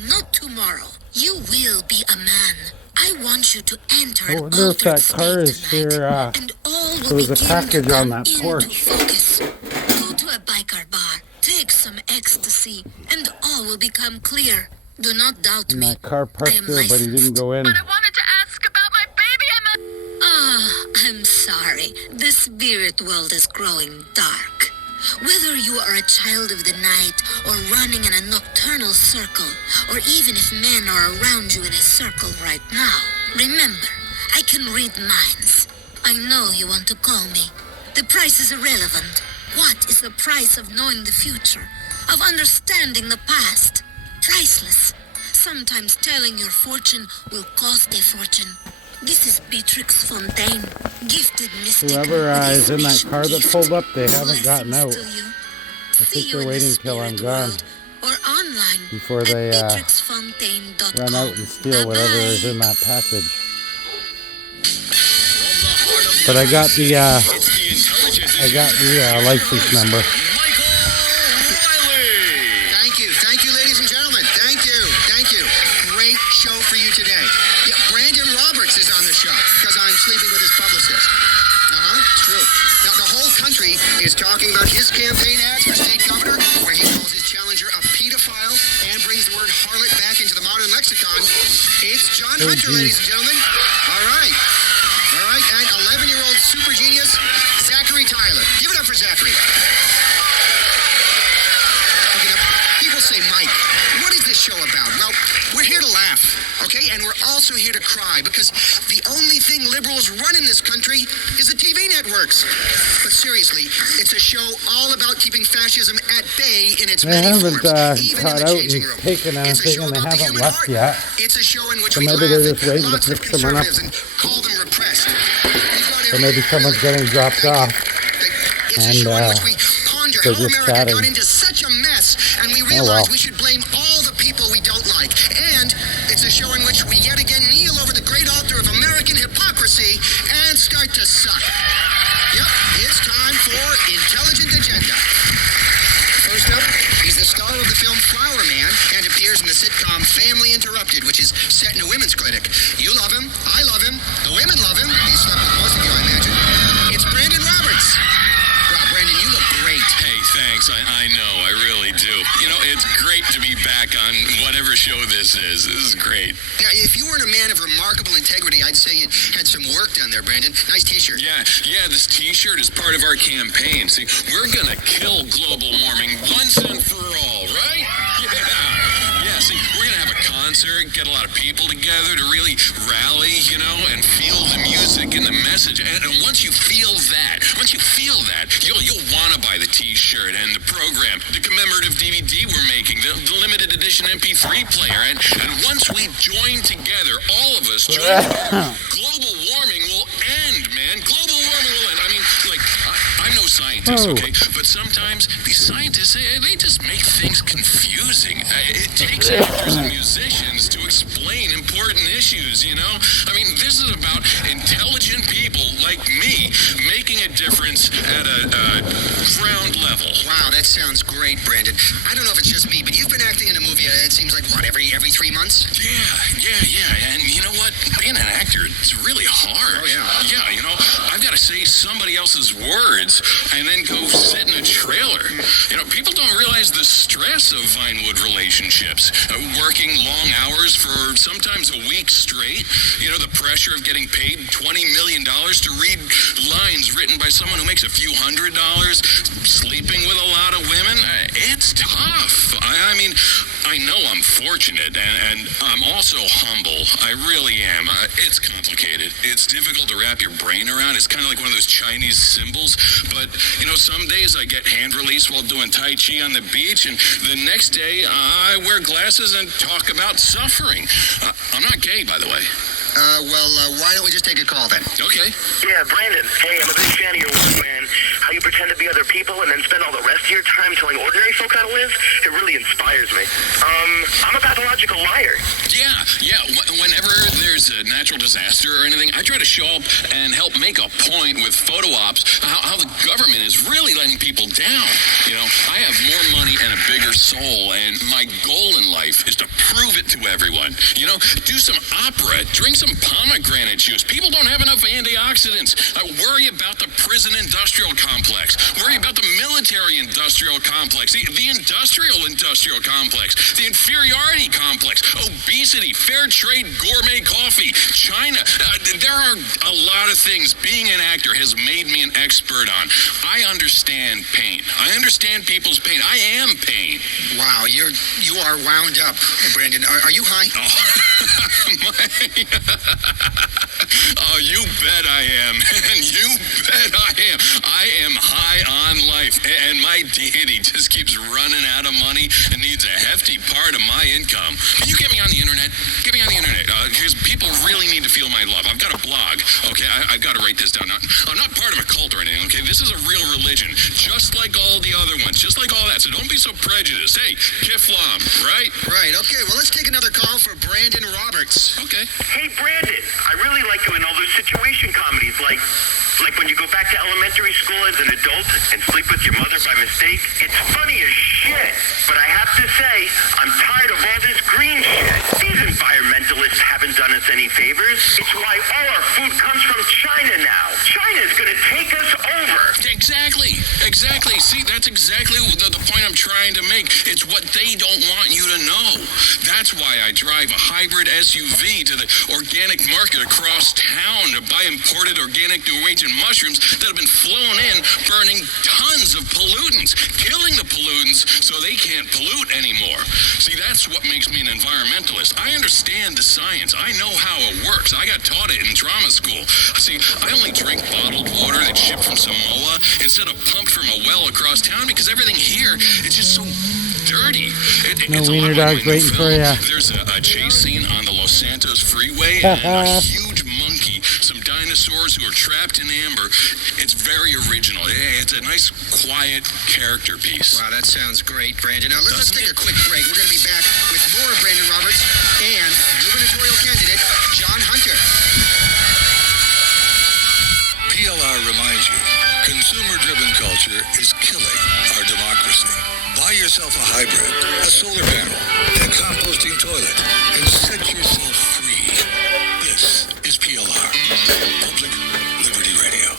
Not tomorrow. You will be a man. I want you to enter an wonder if that car is here. and all There will was a begin package to on come that into porch. focus. Go to a biker bar, take some ecstasy, and all will become clear. Do not doubt And me. that car I parked am there, but he didn't go in. But I wanted to ask about my baby and I'm sorry. The spirit world is growing dark. Whether you are a child of the night or running in a nocturnal circle, or even if men are around you in a circle right now, remember, I can read minds. I know you want to call me. The price is irrelevant. What is the price of knowing the future? Of understanding the past? Priceless. Sometimes telling your fortune will cost a fortune. This is Beatrix Fontaine, gifted mystic. Whoever is in that car that pulled up, they haven't gotten out. I think they're waiting till I'm gone or online before they run out and steal whatever is in that package. But I got the license number. Thank you, ladies and gentlemen. Thank you. Great show for you today. Yeah, Brandon Roberts is on the show because I'm sleeping with his publicist. True. Now, the whole country is talking about his campaign ads for state governor, where he calls his challenger a pedophile and brings the word harlot back into the modern lexicon. It's John Hunter, ladies and gentlemen. All right. And 11-year-old super genius, Zachary Tyler. Give it up for Zachary. Okay, now, people say, Mike, what is this show about? Well, we're here to laugh, okay? And we're also here to cry because the only thing liberals run in this country is the TV networks. But seriously, it's a show all about keeping fascism at bay in its They many haven't forms, got out and taken anything, and they haven't left yet. It's a show in which So we maybe laugh they're at just waiting to lots of pick someone up. conservatives and call them repressed. So maybe someone's getting dropped off. And they're just chatting. Got into such a mess, and we realized we should blame all the people we don't like. And it's a show in which we yet again kneel over the great altar of American hypocrisy and start to suck. Yep, it's time for Intelligent Agenda. First up, he's the star of the film Flower Man and appears in the sitcom Family Interrupted, which is set in a women's clinic. You love him, I love him, the women love him. He slept with most of you, I imagine. It's Brandon Roberts. Wow, Brandon, you look great. Hey, thanks. I know, I really do. You know, it's great to be back on whatever show this is. This is great. Now, if you weren't a man of remarkable integrity, I'd say you had some work done there, Brandon. Nice t-shirt. Yeah, this t-shirt is part of our campaign. See, we're gonna kill global warming once and for all, right? Yeah, see, we're gonna have a concert, get a lot of people together to really rally, you know, and feel the music and the message. And once you feel that, you'll want to buy the t-shirt and the program, the commemorative DVD we're making, the limited edition MP3 player. And once we join together, all of us join together, global warming will end, man. Global warming will end. I mean, like, I'm no scientist, okay? But sometimes these scientists, they just make things confusing. It takes actors and musicians to explain important issues, you know? I mean, this is about intelligent people like me making a difference at a ground level. Wow, that sounds great, Brandon. I don't know if it's just me, but you've been acting in a movie, it seems like, what, every 3 months? Yeah. And you know what? Being an actor, it's really hard. Oh, yeah. Yeah, you know, I've got to say somebody else's words and then go sit in a trailer. You know, people don't realize the stress of Vinewood relationships. Working long hours for sometimes a week straight. You know, the pressure of getting paid $20 million to read lines written by someone who makes a few $100, sleeping with a lot of women. It's tough. I mean, I know I'm fortunate, and I'm also humble. I really am. It's complicated. It's difficult to wrap your brain around. It's kind of like one of those Chinese symbols. But, you know, some days I get hand release while doing Tai Chi on the beach, and the next day I wear glasses and talk about suffering. I'm not gay, by the way. Why don't we just take a call then? Okay. Yeah, Brandon. Hey, I'm a big fan of your work, man. How you pretend to be other people and then spend all the rest of your time telling ordinary folk how to live, it really inspires me. I'm a pathological liar. Yeah. Whenever there's a natural disaster or anything, I try to show up and help make a point with photo ops how the government is really letting people down. You know, I have more money and a bigger soul, and my goal in life is to prove it to everyone. You know, do some opera, drink some pomegranate juice. People don't have enough antioxidants. Worry about the prison industrial complex. Worry about the military industrial complex, the industrial complex, the inferiority complex, obesity, fair trade gourmet coffee. coffee, China. There are a lot of things being an actor has made me an expert on. I understand pain. I understand people's pain. I am pain. Wow, you are wound up, Brandon. Are you high? Oh, you bet I am. And you bet I am. I am high on life. And my deity just keeps running out of money and needs a hefty part of my income. Can you get me on the internet? Get me on the internet. Because people really need to feel my love. I've got a blog. Okay, I've got to write this down. I'm not part of a cult or anything, okay? This is a real religion. Just like all the other ones. Just like all that. So don't be so prejudiced. Hey, Kiflam, right? Right, okay. Well, let's take another call for Brandon Roberts. Okay. Hey, Brandon, I really like doing all those situation comedies, like when you go back to elementary school as an adult and sleep with your mother by mistake. It's funny as shit, but I have to say, I'm tired of all this green shit. These environmentalists haven't done us any favors. It's why all our food comes from China now. China's gonna take us over. Exactly. See, that's exactly the point I'm trying to make. It's what they don't want you to know. That's why I drive a hybrid SUV to the organic market across town to buy imported organic Norwegian mushrooms that have been flown in, burning tons of pollutants, killing the pollutants so they can't pollute anymore. See, that's what makes me an environmentalist. I understand the science. I know how it works. I got taught it in drama school. See, I only drink bottled water that's shipped from Samoa instead of pumped from a well across town because everything here is just so dirty. No it's wiener dog's waiting for you. There's a chase scene on the Los Santos freeway and a huge monkey, some dinosaurs who are trapped in amber. It's very original. It's a nice, quiet character piece. Wow, that sounds great, Brandon. Now, let's take a quick break. We're going to be back with more of Brandon Roberts and gubernatorial candidate John Hunter. PLR reminds you, consumer-driven culture is killing our democracy. Buy yourself a hybrid, a solar panel, a composting toilet, and set yourself free. This is PLR, Public Liberty Radio.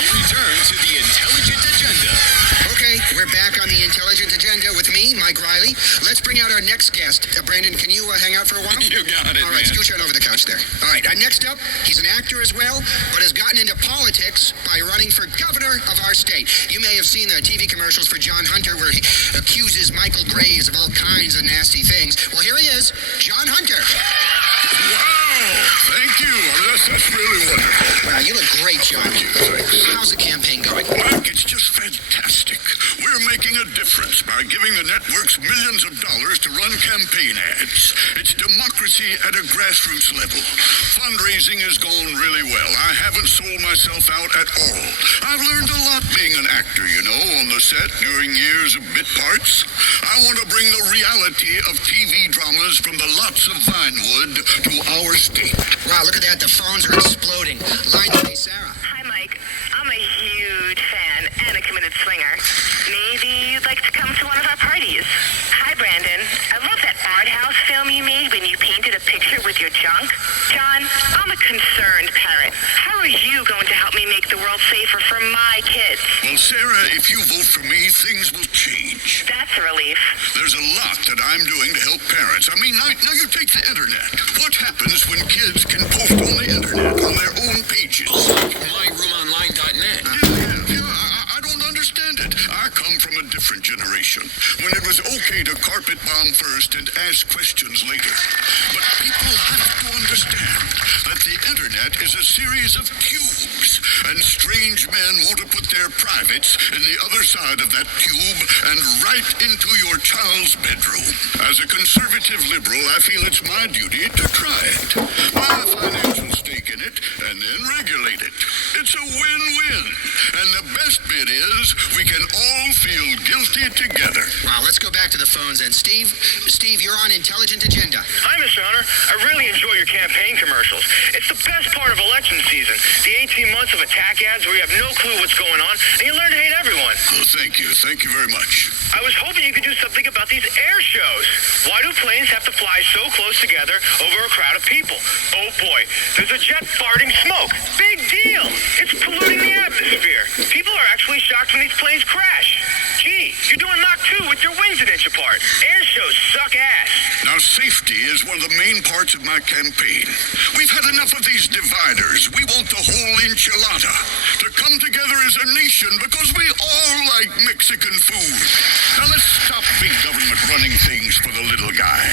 We return to the Intelligent Agenda. Okay, we're back on the Intelligent Agenda with me, Mike Riley. Let's bring out our next guest. Brandon, can you hang out for a while? You got it, All right, man. scooch on over the couch there. All right, next up, he's an actor as well, but has gotten into politics by running for governor of our state. You may have seen the TV commercials for John Hunter where he accuses Michael Graves of all kinds of nasty things. Well, here he is, John Hunter. Wow, thank you. That's really wonderful. Wow, you look great, John. How's the campaign going? Mike, it's just fantastic. We're making a difference by giving the networks millions of dollars to run campaign ads. It's democracy at a grassroots level. Fundraising is going really well. I haven't sold myself out at all. I've learned a lot being an actor, on the set during years of bit parts. I want to bring the reality of TV dramas from the lots of Vinewood to our state. Wow, look at that. The phones are exploding. Line 3, Sarah. Hi, Mike. I'm a huge fan and a committed swinger. Maybe you'd like to come to one of our parties. Hi, Brandon. I love that art house film you made when you painted a picture with your junk. John, I'm a concerned parent. How are you going to help me make the world safer for my kids? Well, Sarah, if you vote for me, things will change. That's a relief. There's a lot that I'm doing to help parents. I mean, now you take the internet. What happens when kids can post on the internet on their own pages? MyRoomOnline.net. I don't understand it. I come from a different generation, when it was okay to carpet bomb first and ask questions later. But people have to understand that the internet is a series of tubes, and strange men want to put their privates in the other side of that tube and right into your child's bedroom. As a conservative liberal, I feel it's my duty to try it. Buy a financial stake in it, and then regulate it. It's a win-win. And the best bit is, we can all feel guilty together. Wow, let's go back to the phones then. Steve, you're on Intelligent Agenda. Hi, Mr. Hunter. I really enjoy your campaign commercials. It's the best part of election season. The 18 months of attack ads where you have no clue what's going on, and you learn to hate everyone. Oh, thank you. Thank you very much. I was hoping you could do something about these air shows. Why do planes have to fly so close together over a crowd of people? Oh boy, there's a jet farting smoke. Big deal. It's polluting the atmosphere. People are actually shocked when these planes crash. Gee, you're doing Mach 2 with your wings an inch apart. Air shows suck ass. Now, Now, safety is one of the main parts of my campaign. We've had enough of these dividers. We want the whole enchilada to come together as a nation because we all like Mexican food. Now, let's stop big government running things for the little guy.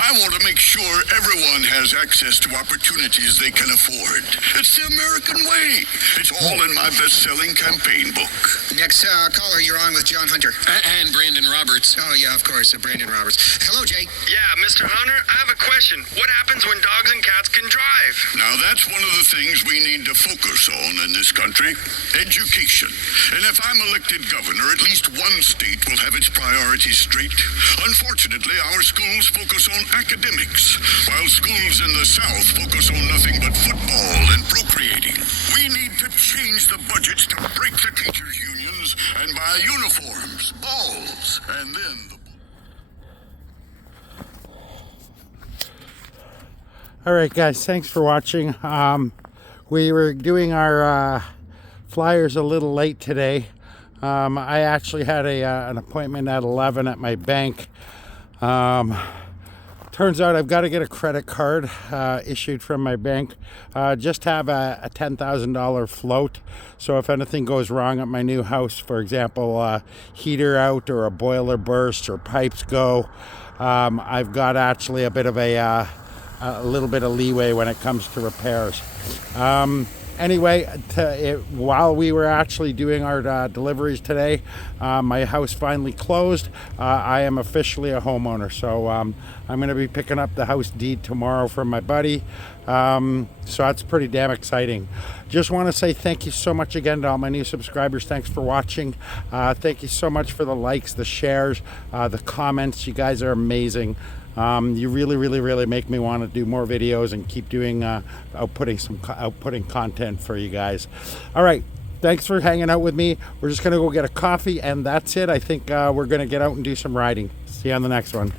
I want to make sure everyone has access to opportunities they can afford. It's the American way. It's all in my best-selling campaign book. Next caller, you're on with John Hunter. And Brandon Roberts. Oh, yeah, of course, Brandon Roberts. Hello, Jay. Yeah, Mr. Hunter, I have a question. What happens when dogs and cats can drive? Now, that's one of the things we need to focus on in this country. Education. And if I'm elected governor, at least one state will have its priorities straight. Unfortunately, our schools focus on academics, while schools in the South focus on nothing but football and procreating. We need to change the budgets to break the teachers' unions and buy uniforms, balls, and then the... All right, guys, thanks for watching. We were doing our flyers a little late today. I actually had an appointment at 11 at my bank. Turns out I've got to get a credit card issued from my bank. Just have a $10,000 float. So if anything goes wrong at my new house, for example, heater out or a boiler bursts or pipes go, I've got actually a bit of a little bit of leeway when it comes to repairs. Anyway, while we were actually doing our deliveries today, my house finally closed. I am officially a homeowner, so I'm going to be picking up the house deed tomorrow from my buddy. So that's pretty damn exciting. Just want to say thank you so much again to all my new subscribers. Thanks for watching. Thank you so much for the likes, the shares, the comments. You guys are amazing. You really make me want to do more videos and keep doing outputting content for you guys. All right, thanks for hanging out with me. We're just gonna go get a coffee and that's it. I think we're gonna get out and do some riding. See you on the next one.